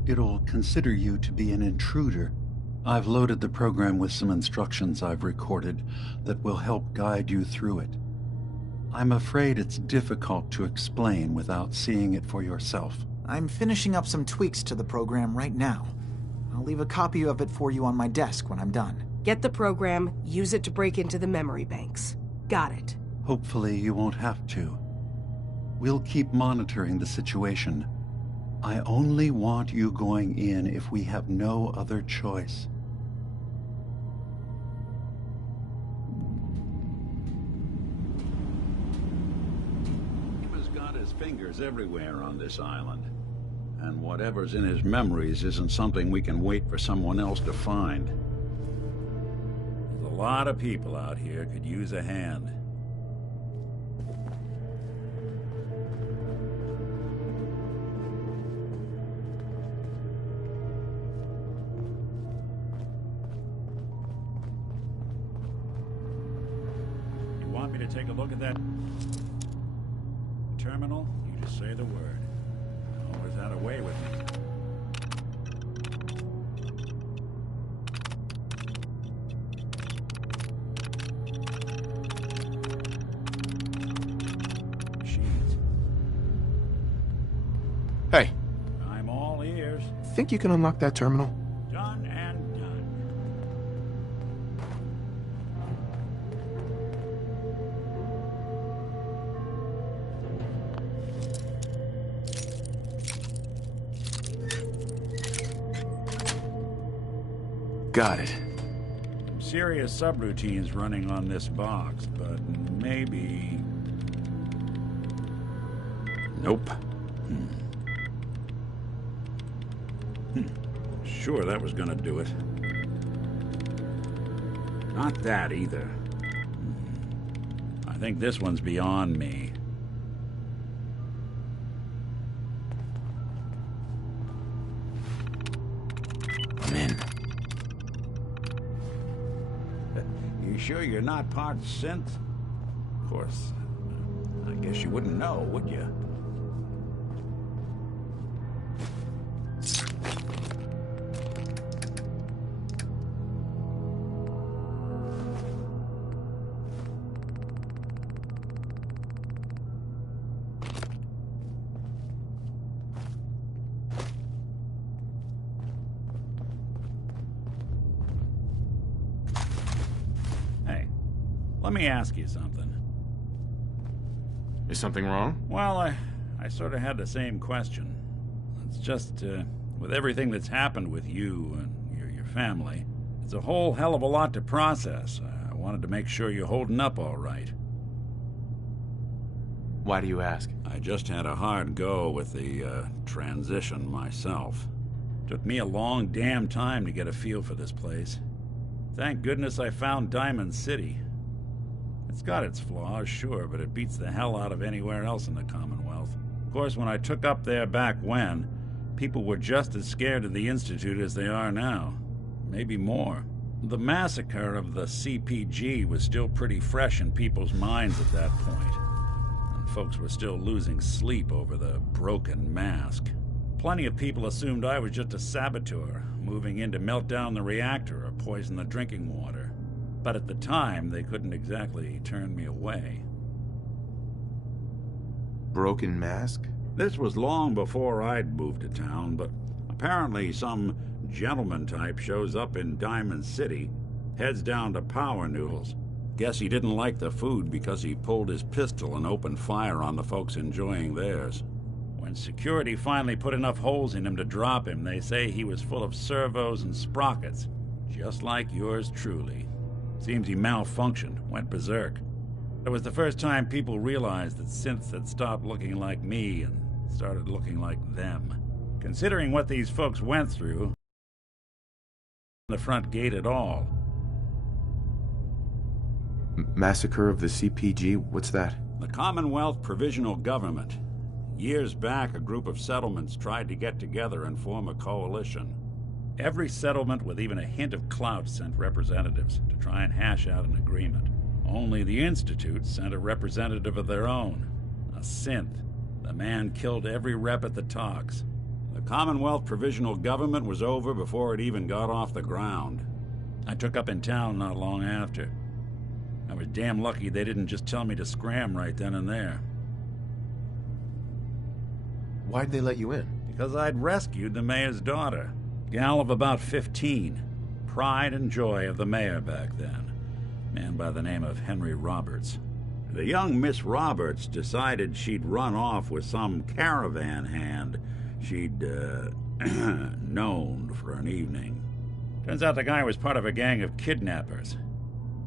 It'll consider you to be an intruder. I've loaded the program with some instructions I've recorded that will help guide you through it. I'm afraid it's difficult to explain without seeing it for yourself. I'm finishing up some tweaks to the program right now. I'll leave a copy of it for you on my desk when I'm done. Get the program, use it to break into the memory banks. Got it. Hopefully you won't have to. We'll keep monitoring the situation. I only want you going in if we have no other choice. He's got his fingers everywhere on this island. And whatever's in his memories isn't something we can wait for someone else to find. There's a lot of people out here could use a hand. Want me to take a look at that terminal? You just say the word. Always had a way with me. Sheets. Hey. I'm all ears. Think you can unlock that terminal? Done and done. Got it. Some serious subroutines running on this box, but maybe... Nope. Sure, that was gonna do it. Not that either. I think this one's beyond me. I'm in. You sure you're not part synth? Of course, I guess you wouldn't know, would you? Let me ask you something. Is something wrong? Well, I sort of had the same question. It's just, with everything that's happened with you and your family, it's a whole hell of a lot to process. I wanted to make sure you're holding up all right. Why do you ask? I just had a hard go with the transition myself. Took me a long damn time to get a feel for this place. Thank goodness I found Diamond City. It's got its flaws, sure, but it beats the hell out of anywhere else in the Commonwealth. Of course, when I took up there back when, people were just as scared of the Institute as they are now. Maybe more. The massacre of the CPG was still pretty fresh in people's minds at that point, and folks were still losing sleep over the broken mask. Plenty of people assumed I was just a saboteur, moving in to melt down the reactor or poison the drinking water. But at the time, they couldn't exactly turn me away. Broken mask? This was long before I'd moved to town, but apparently some gentleman type shows up in Diamond City, heads down to Power Noodles. Guess he didn't like the food because he pulled his pistol and opened fire on the folks enjoying theirs. When security finally put enough holes in him to drop him, they say he was full of servos and sprockets, just like yours truly. Seems he malfunctioned, went berserk. It was the first time people realized that synths had stopped looking like me and started looking like them. Considering what these folks went through, the front gate at all. Massacre of the CPG? What's that? The Commonwealth Provisional Government. Years back, a group of settlements tried to get together and form a coalition. Every settlement with even a hint of clout sent representatives to try and hash out an agreement. Only the Institute sent a representative of their own, a synth. The man killed every rep at the talks. The Commonwealth Provisional Government was over before it even got off the ground. I took up in town not long after. I was damn lucky they didn't just tell me to scram right then and there. Why'd they let you in? Because I'd rescued the mayor's daughter. Gal of about 15. Pride and joy of the mayor back then. Man by the name of Henry Roberts. The young Miss Roberts decided she'd run off with some caravan hand she'd, known for an evening. Turns out the guy was part of a gang of kidnappers.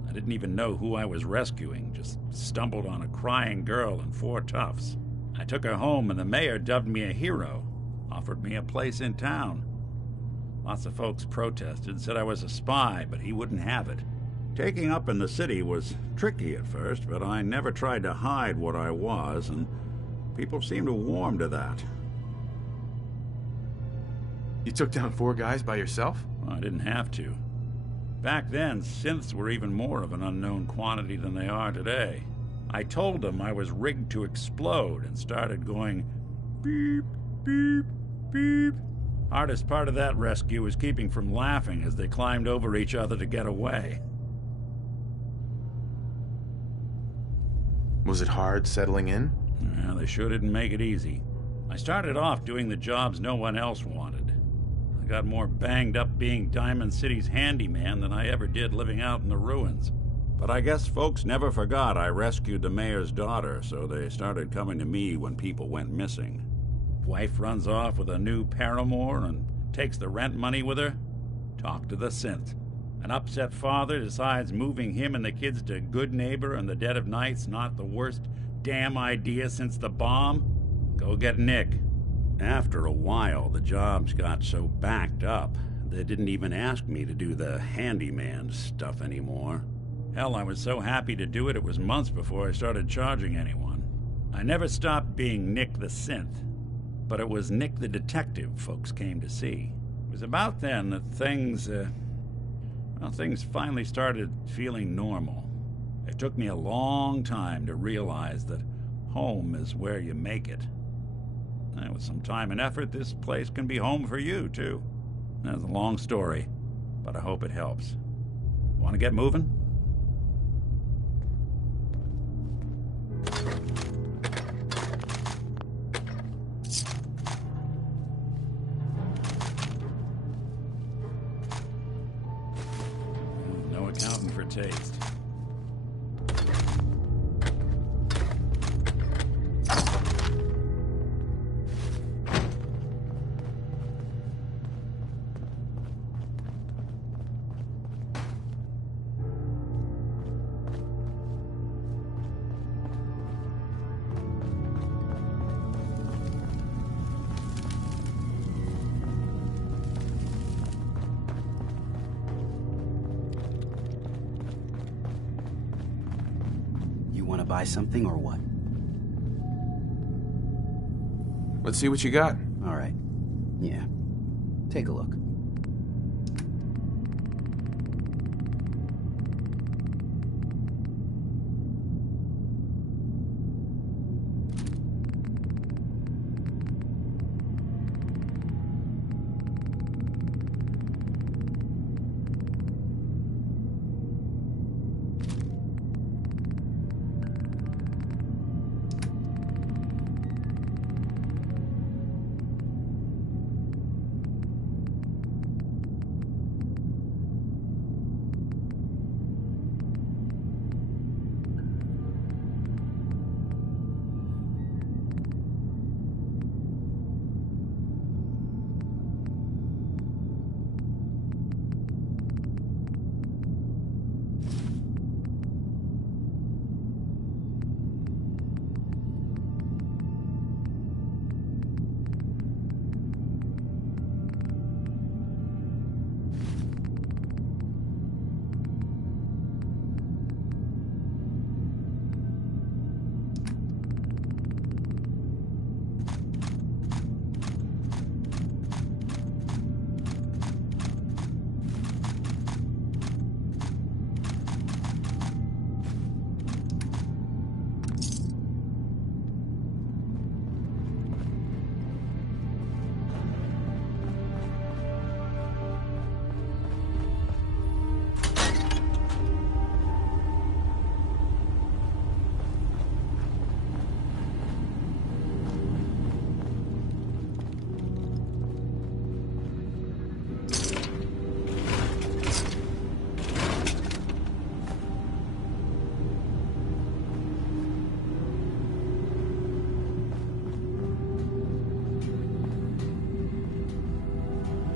I didn't even know who I was rescuing, just stumbled on a crying girl and 4 toughs. I took her home and the mayor dubbed me a hero, offered me a place in town. Lots of folks protested, said I was a spy, but he wouldn't have it. Taking up in the city was tricky at first, but I never tried to hide what I was, and people seemed to warm to that. You took down 4 guys by yourself? Well, I didn't have to. Back then, synths were even more of an unknown quantity than they are today. I told them I was rigged to explode and started going beep, beep, beep. Hardest part of that rescue was keeping from laughing as they climbed over each other to get away. Was it hard settling in? Yeah, they sure didn't make it easy. I started off doing the jobs no one else wanted. I got more banged up being Diamond City's handyman than I ever did living out in the ruins. But I guess folks never forgot I rescued the mayor's daughter, so they started coming to me when people went missing. Wife runs off with a new paramour and takes the rent money with her. Talk to the synth. An upset father decides moving him and the kids to Good Neighbor in the dead of night's not the worst damn idea since the bomb? Go get Nick. After a while, the jobs got so backed up, they didn't even ask me to do the handyman stuff anymore. Hell, I was so happy to do it, it was months before I started charging anyone. I never stopped being Nick the synth, but it was Nick the detective folks came to see. It was about then that things finally started feeling normal. It took me a long time to realize that home is where you make it. And with some time and effort, this place can be home for you, too. That's a long story, but I hope it helps. Want to get moving? No accounting for taste. Buy something or what? Let's see what you got. All right. Yeah. Take a look.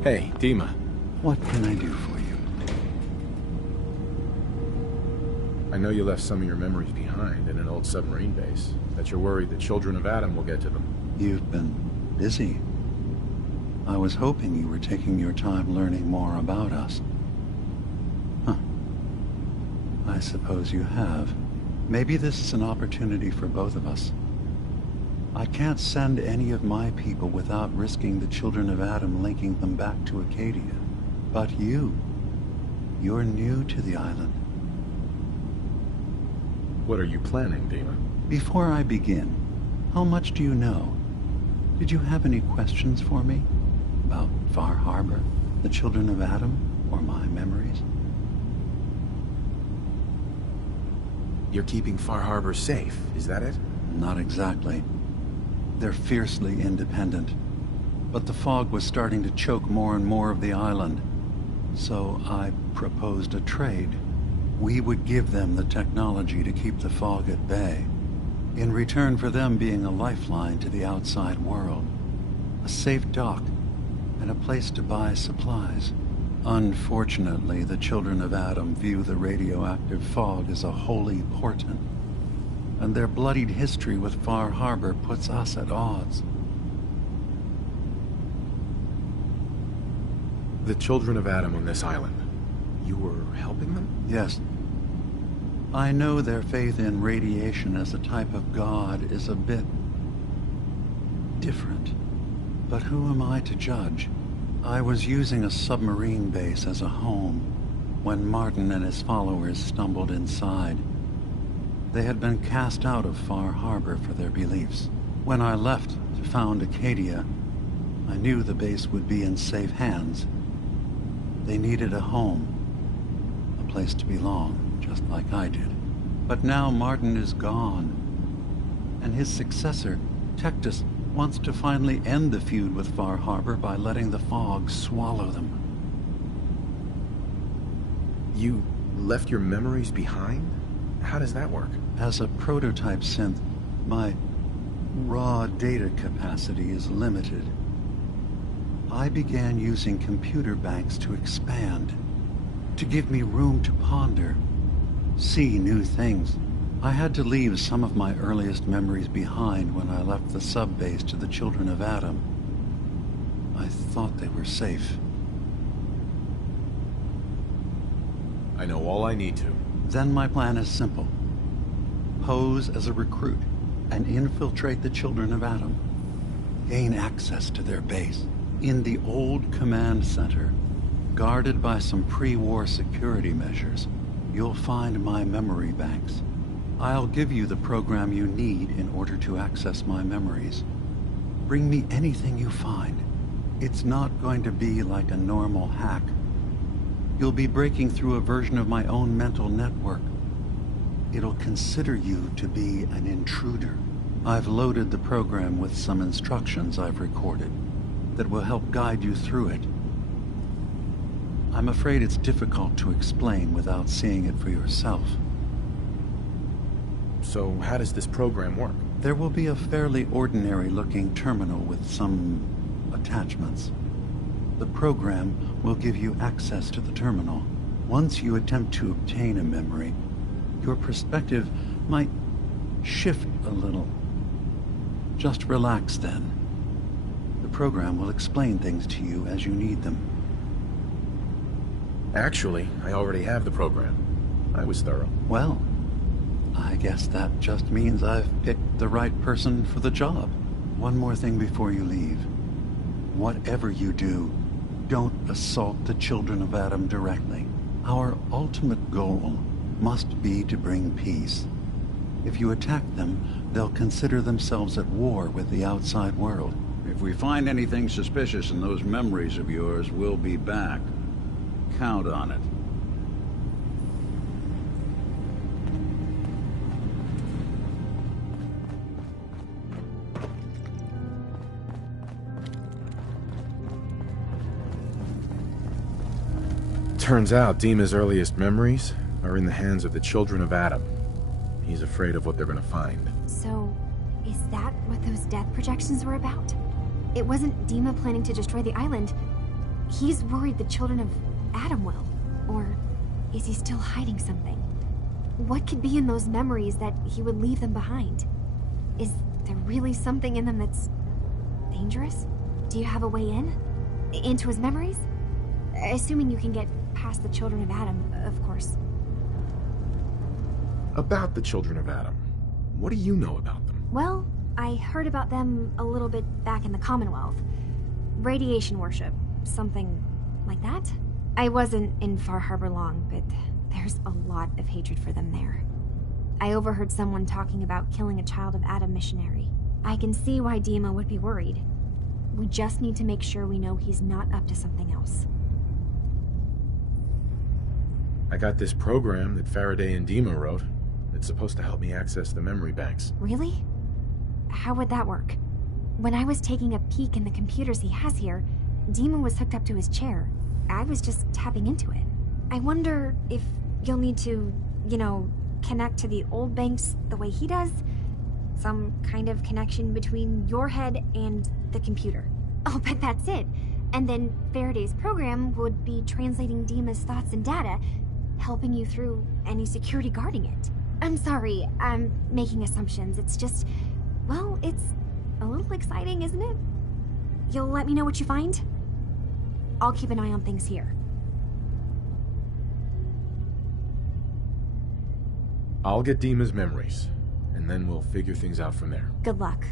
Hey, Dima. What can I do for you? I know you left some of your memories behind in an old submarine base. That you're worried the children of Adam will get to them. You've been busy. I was hoping you were taking your time learning more about us. Huh. I suppose you have. Maybe this is an opportunity for both of us. I can't send any of my people without risking the children of Adam linking them back to Acadia. But you're new to the island. What are you planning, Dima? Before I begin, how much do you know? Did you have any questions for me? About Far Harbor, the children of Adam, or my memories? You're keeping Far Harbor safe, is that it? Not exactly. They're fiercely independent. But the fog was starting to choke more and more of the island. So I proposed a trade. We would give them the technology to keep the fog at bay, in return for them being a lifeline to the outside world. A safe dock, and a place to buy supplies. Unfortunately, the children of Adam view the radioactive fog as a holy portent, and their bloodied history with Far Harbor puts us at odds. The children of Adam on this island, you were helping them? Yes. I know their faith in radiation as a type of god is a bit different, but who am I to judge? I was using a submarine base as a home when Martin and his followers stumbled inside. They had been cast out of Far Harbor for their beliefs. When I left to found Acadia, I knew the base would be in safe hands. They needed a home, a place to belong, just like I did. But now Martin is gone, and his successor, Tectus, wants to finally end the feud with Far Harbor by letting the fog swallow them. You left your memories behind? How does that work? As a prototype synth, my raw data capacity is limited. I began using computer banks to expand, to give me room to ponder, see new things. I had to leave some of my earliest memories behind when I left the sub-base to the children of Adam. I thought they were safe. I know all I need to. Then my plan is simple. Pose as a recruit and infiltrate the children of Adam. Gain access to their base. In the old command center, guarded by some pre-war security measures, you'll find my memory banks. I'll give you the program you need in order to access my memories. Bring me anything you find. It's not going to be like a normal hack. You'll be breaking through a version of my own mental network. It'll consider you to be an intruder. I've loaded the program with some instructions I've recorded that will help guide you through it. I'm afraid it's difficult to explain without seeing it for yourself. So how does this program work? There will be a fairly ordinary-looking terminal with some attachments. The program will give you access to the terminal. Once you attempt to obtain a memory, your perspective might shift a little. Just relax then. The program will explain things to you as you need them. Actually, I already have the program. I was thorough. Well, I guess that just means I've picked the right person for the job. One more thing before you leave. Whatever you do, don't assault the children of Adam directly. Our ultimate goal must be to bring peace. If you attack them, they'll consider themselves at war with the outside world. If we find anything suspicious in those memories of yours, we'll be back. Count on it. Turns out Dima's earliest memories are in the hands of the children of Adam. He's afraid of what they're gonna find. So, is that what those death projections were about? It wasn't Dima planning to destroy the island. He's worried the children of Adam will. Or is he still hiding something? What could be in those memories that he would leave them behind? Is there really something in them that's dangerous? Do you have a way in? Into his memories? Assuming you can get past the children of Adam, of course. About the children of Adam, what do you know about them? Well, I heard about them a little bit back in the Commonwealth. Radiation worship, something like that. I wasn't in Far Harbor long, but there's a lot of hatred for them there. I overheard someone talking about killing a child of Adam missionary. I can see why Dima would be worried. We just need to make sure we know he's not up to something else. I got this program that Faraday and Dima wrote. It's supposed to help me access the memory banks. Really? How would that work? When I was taking a peek in the computers he has here, Dima was hooked up to his chair. I was just tapping into it. I wonder if you'll need to, connect to the old banks the way he does? Some kind of connection between your head and the computer. I'll bet that's it. And then Faraday's program would be translating Dima's thoughts and data, helping you through any security guarding it. I'm sorry, I'm making assumptions. It's just, well, it's a little exciting, isn't it? You'll let me know what you find? I'll keep an eye on things here. I'll get Dima's memories, and then we'll figure things out from there. Good luck.